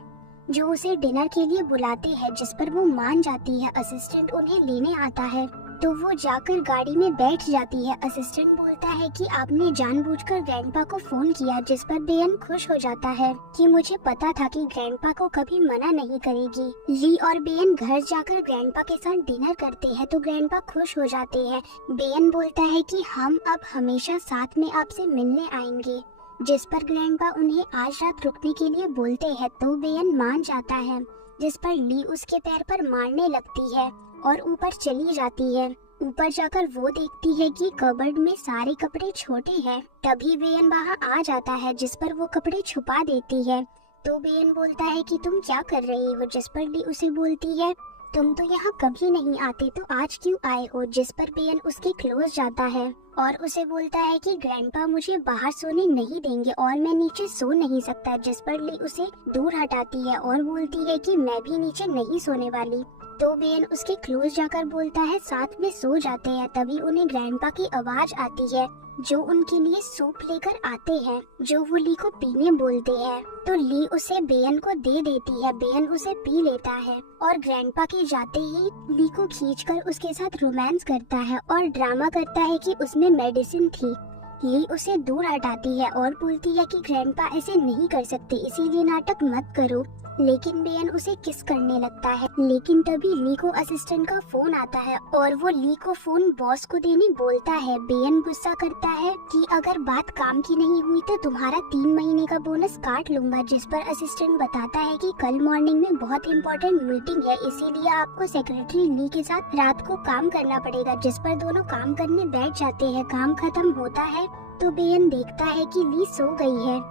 जो उसे डिनर के लिए बुलाते हैं, जिस पर वो मान जाती है। असिस्टेंट उन्हें लेने आता है तो वो जाकर गाड़ी में बैठ जाती है। असिस्टेंट बोलता है कि आपने जानबूझकर ग्रैंडपा को फोन किया, जिस पर बेयन खुश हो जाता है कि मुझे पता था कि ग्रैंडपा को कभी मना नहीं करेगी। ली और बेयन घर जाकर ग्रैंडपा के साथ डिनर करते हैं तो ग्रैंडपा खुश हो जाते हैं। बेयन बोलता है कि हम अब हमेशा साथ में आपसे मिलने आएंगे, जिस पर ग्रैंडपा उन्हें आज रात रुकने के लिए बोलते हैं तो बेयन मान जाता है, जिस पर ली उसके पैर पर मारने लगती है और ऊपर चली जाती है। ऊपर जाकर वो देखती है कि कबर्ड में सारे कपड़े छोटे हैं। तभी बेयन वहाँ आ जाता है, जिस पर वो कपड़े छुपा देती है। तो बेयन बोलता है कि तुम क्या कर रही हो, जिस पर ली उसे बोलती है तुम तो यहाँ कभी नहीं आते तो आज क्यों आए हो, जिस पर बेयन उसके क्लोज जाता है और उसे बोलता है कि ग्रैंडपा मुझे बाहर सोने नहीं देंगे और मैं नीचे सो नहीं सकता, जिस पर ली उसे दूर हटाती है और बोलती है कि मैं भी नीचे नहीं सोने वाली। तो बेयन उसके क्लोज जाकर बोलता है साथ में सो जाते हैं। तभी उन्हें ग्रैंडपा की आवाज आती है जो उनके लिए सूप लेकर आते हैं, जो वो ली को पीने बोलते हैं। तो ली उसे बेयन को दे देती है। बेयन उसे पी लेता है और ग्रैंडपा के जाते ही ली को खींचकर उसके साथ रोमांस करता है और ड्रामा करता है कि उसमें मेडिसिन थी। ली उसे दूर हटाती है और बोलती है कि ग्रैंडपा ऐसे नहीं कर सकते, इसीलिए नाटक मत करो। लेकिन बेयन उसे किस करने लगता है। लेकिन तभी ली को असिस्टेंट का फोन आता है और वो ली को फोन बॉस को देने बोलता है। बेयन गुस्सा करता है कि अगर बात काम की नहीं हुई तो तुम्हारा 3 महीने का बोनस काट लूंगा, जिस पर असिस्टेंट बताता है कि कल मॉर्निंग में बहुत इम्पोर्टेंट मीटिंग है, इसीलिए आपको सेक्रेटरी ली के साथ रात को काम करना पड़ेगा, जिस पर दोनों काम करने बैठ जाते हैं। काम खत्म होता है तो बेयन देखता है कि ली सो गई है।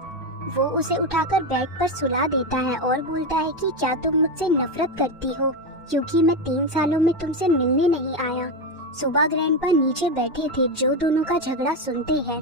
वो उसे उठाकर बेड पर सुला देता है और बोलता है कि क्या तुम मुझसे नफरत करती हो क्योंकि मैं 3 सालों में तुमसे मिलने नहीं आया। सुबह ग्रैंडपा नीचे बैठे थे जो दोनों का झगड़ा सुनते हैं।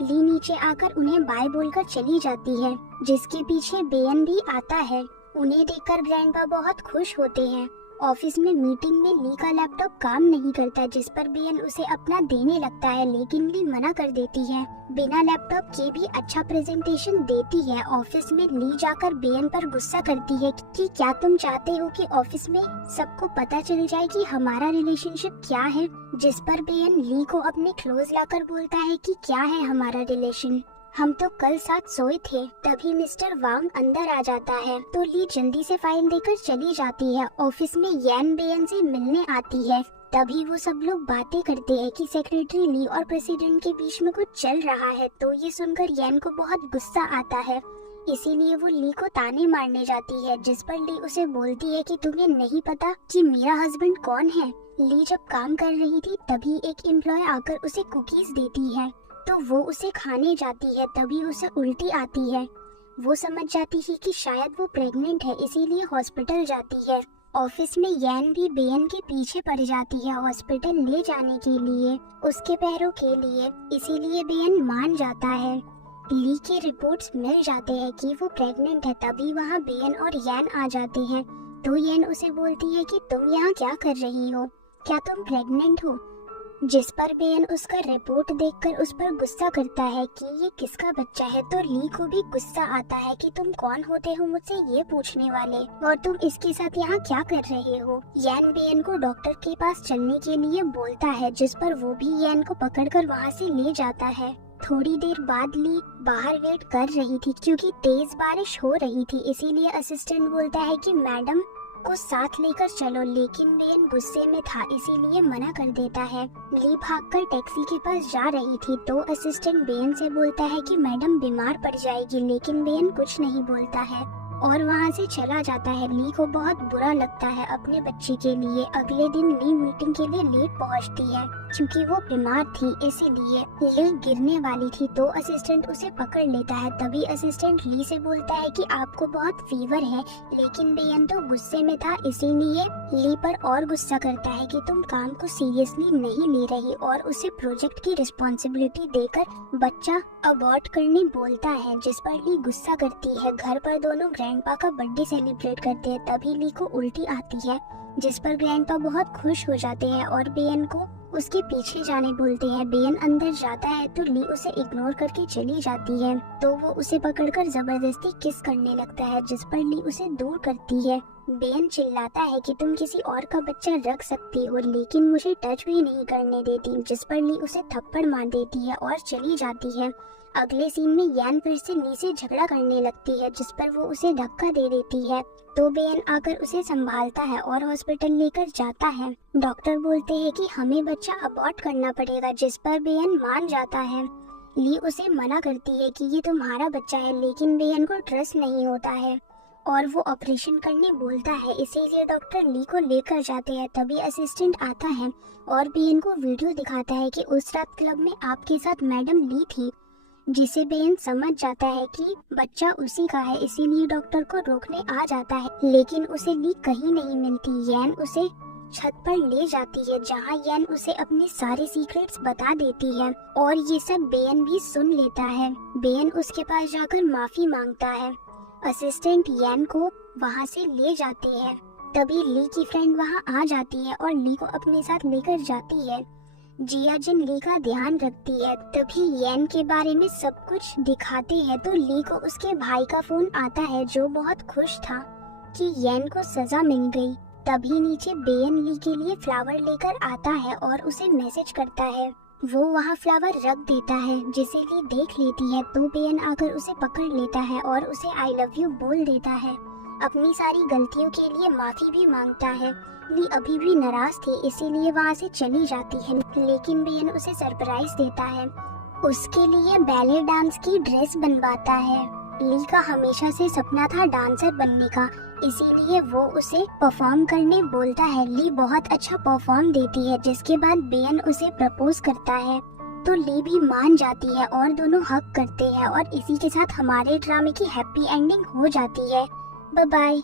ली नीचे आकर उन्हें बाय बोलकर चली जाती है, जिसके पीछे बेयन भी आता है। उन्हें देखकर ग्रैंडपा बहुत खुश होते हैं। ऑफिस में मीटिंग में ली का लैपटॉप काम नहीं करता, जिस पर बेयन उसे अपना देने लगता है, लेकिन ली मना कर देती है। बिना लैपटॉप के भी अच्छा प्रेजेंटेशन देती है। ऑफिस में ली जाकर बेयन पर गुस्सा करती है कि क्या तुम चाहते हो कि ऑफिस में सबको पता चल जाए कि हमारा रिलेशनशिप क्या है, जिस पर बेयन ली को अपने क्लोज लाकर बोलता है कि क्या है हमारा रिलेशन, हम तो कल साथ सोए थे। तभी मिस्टर वांग अंदर आ जाता है तो ली जल्दी से फाइल देकर चली जाती है। ऑफिस में यैन बेयन से मिलने आती है। तभी वो सब लोग बातें करते हैं कि सेक्रेटरी ली और प्रेसिडेंट के बीच में कुछ चल रहा है। तो ये सुनकर यैन को बहुत गुस्सा आता है, इसीलिए वो ली को ताने मारने जाती है, जिस पर ली उसे बोलती है कि तुम्हें नहीं पता कि मेरा हस्बैंड कौन है। ली जब काम कर रही थी तभी एक एम्प्लॉय आकर उसे कुकीज देती है तो वो उसे खाने जाती है। तभी उसे उल्टी आती है। वो समझ जाती है कि शायद वो प्रेग्नेंट है, इसीलिए हॉस्पिटल जाती है। ऑफिस में यैन भी बेयन के पीछे पड़ जाती है हॉस्पिटल ले जाने के लिए, उसके पैरों के लिए, इसीलिए बेयन मान जाता है। ली के रिपोर्ट्स मिल जाते हैं कि वो प्रेग्नेंट है। तभी वहाँ बेयन और यैन आ जाते हैं तो यैन उसे बोलती है कि तुम यहाँ क्या कर रही हो, क्या तुम प्रेग्नेंट हो, जिस पर बेयन उसका रिपोर्ट देखकर उस पर गुस्सा करता है कि ये किसका बच्चा है। तो ली को भी गुस्सा आता है कि तुम कौन होते हो मुझसे ये पूछने वाले, और तुम इसके साथ यहाँ क्या कर रहे हो। यैन बेयन को डॉक्टर के पास चलने के लिए बोलता है, जिस पर वो भी यैन को पकड़कर वहाँ से ले जाता है। थोड़ी देर बाद ली बाहर वेट कर रही थी क्योंकि तेज बारिश हो रही थी, इसीलिए असिस्टेंट बोलता है कि मैडम को साथ लेकर चलो, लेकिन बेन गुस्से में था इसीलिए मना कर देता है। ली भागकर टैक्सी के पास जा रही थी तो असिस्टेंट बेन से बोलता है कि मैडम बीमार पड़ जाएगी, लेकिन बेन कुछ नहीं बोलता है और वहाँ से चला जाता है। ली को बहुत बुरा लगता है अपने बच्चे के लिए। अगले दिन ली मीटिंग के लिए लेट पहुँचती है क्योंकि वो बीमार थी, इसीलिए ली गिरने वाली थी तो असिस्टेंट उसे पकड़ लेता है। तभी असिस्टेंट ली से बोलता है कि आपको बहुत फीवर है, लेकिन बेन तो गुस्से में था इसीलिए ली पर और गुस्सा करता है कि तुम काम को सीरियसली नहीं ले रही और उसे प्रोजेक्ट की रिस्पॉन्सिबिलिटी देकर बच्चा अबॉर्ट करने बोलता है, जिस पर ली गुस्सा करती है। घर पर दोनों ग्रैंडपा का बर्थडे सेलिब्रेट करते हैं। तभी ली को उल्टी आती है, जिस पर ग्रैंडपा बहुत खुश हो जाते हैं और बेन को उसके पीछे जाने बोलते हैं। बेन अंदर जाता है तो ली उसे इग्नोर करके चली जाती है, तो वो उसे पकड़कर जबरदस्ती किस करने लगता है, जिस पर ली उसे दूर करती है। बेन चिल्लाता है कि तुम किसी और का बच्चा रख सकती हो, लेकिन मुझे टच भी नहीं करने देती, जिस पर ली उसे थप्पड़ मार देती है और चली जाती है। अगले सीन में यान फिर से ली से झगड़ा करने लगती है, जिस पर वो उसे धक्का दे देती है, तो बेन आकर उसे संभालता है और हॉस्पिटल लेकर जाता है। डॉक्टर बोलते हैं कि हमें बच्चा अबॉर्ट करना पड़ेगा, जिस पर बेन मान जाता है। ली उसे मना करती है कि ये तुम्हारा बच्चा है, लेकिन बेन को ट्रस्ट नहीं होता है और वो ऑपरेशन करने बोलता है, इसीलिए डॉक्टर ली को लेकर जाते हैं। तभी असिस्टेंट आता है और बेन को वीडियो दिखाता है कि उस रात क्लब में आपके साथ मैडम ली थी, जिसे बेन समझ जाता है कि बच्चा उसी का है, इसीलिए डॉक्टर को रोकने आ जाता है, लेकिन उसे ली कहीं नहीं मिलती। यैन उसे छत पर ले जाती है, जहां यैन उसे अपने सारे सीक्रेट्स बता देती है और ये सब बेन भी सुन लेता है। बेन उसके पास जाकर माफी मांगता है। असिस्टेंट यैन को वहां से ले जाते हैं। तभी ली की फ्रेंड वहां आ जाती है और ली को अपने साथ लेकर जाती है। जिया जिन ली का ध्यान रखती है। तभी यैन के बारे में सब कुछ दिखाते हैं तो ली को उसके भाई का फोन आता है, जो बहुत खुश था कि यैन को सजा मिल गई। तभी नीचे बेन ली के लिए फ्लावर लेकर आता है और उसे मैसेज करता है। वो वहाँ फ्लावर रख देता है, जिसे ली देख लेती है तो बेन आकर उसे पकड़ लेता है और उसे आई लव यू बोल देता है। अपनी सारी गलतियों के लिए माफी भी मांगता है। ली अभी भी नाराज थी, इसीलिए वहाँ से चली जाती है, लेकिन बेन उसे सरप्राइज देता है। उसके लिए बैले डांस की ड्रेस बनवाता है। ली का हमेशा से सपना था डांसर बनने का, इसीलिए वो उसे परफॉर्म करने बोलता है। ली बहुत अच्छा परफॉर्म देती है, जिसके बाद बेन उसे प्रपोज करता है, तो ली भी मान जाती है और दोनों हग करते हैं और इसी के साथ हमारे ड्रामे की हैप्पी एंडिंग हो जाती है। Bye bye.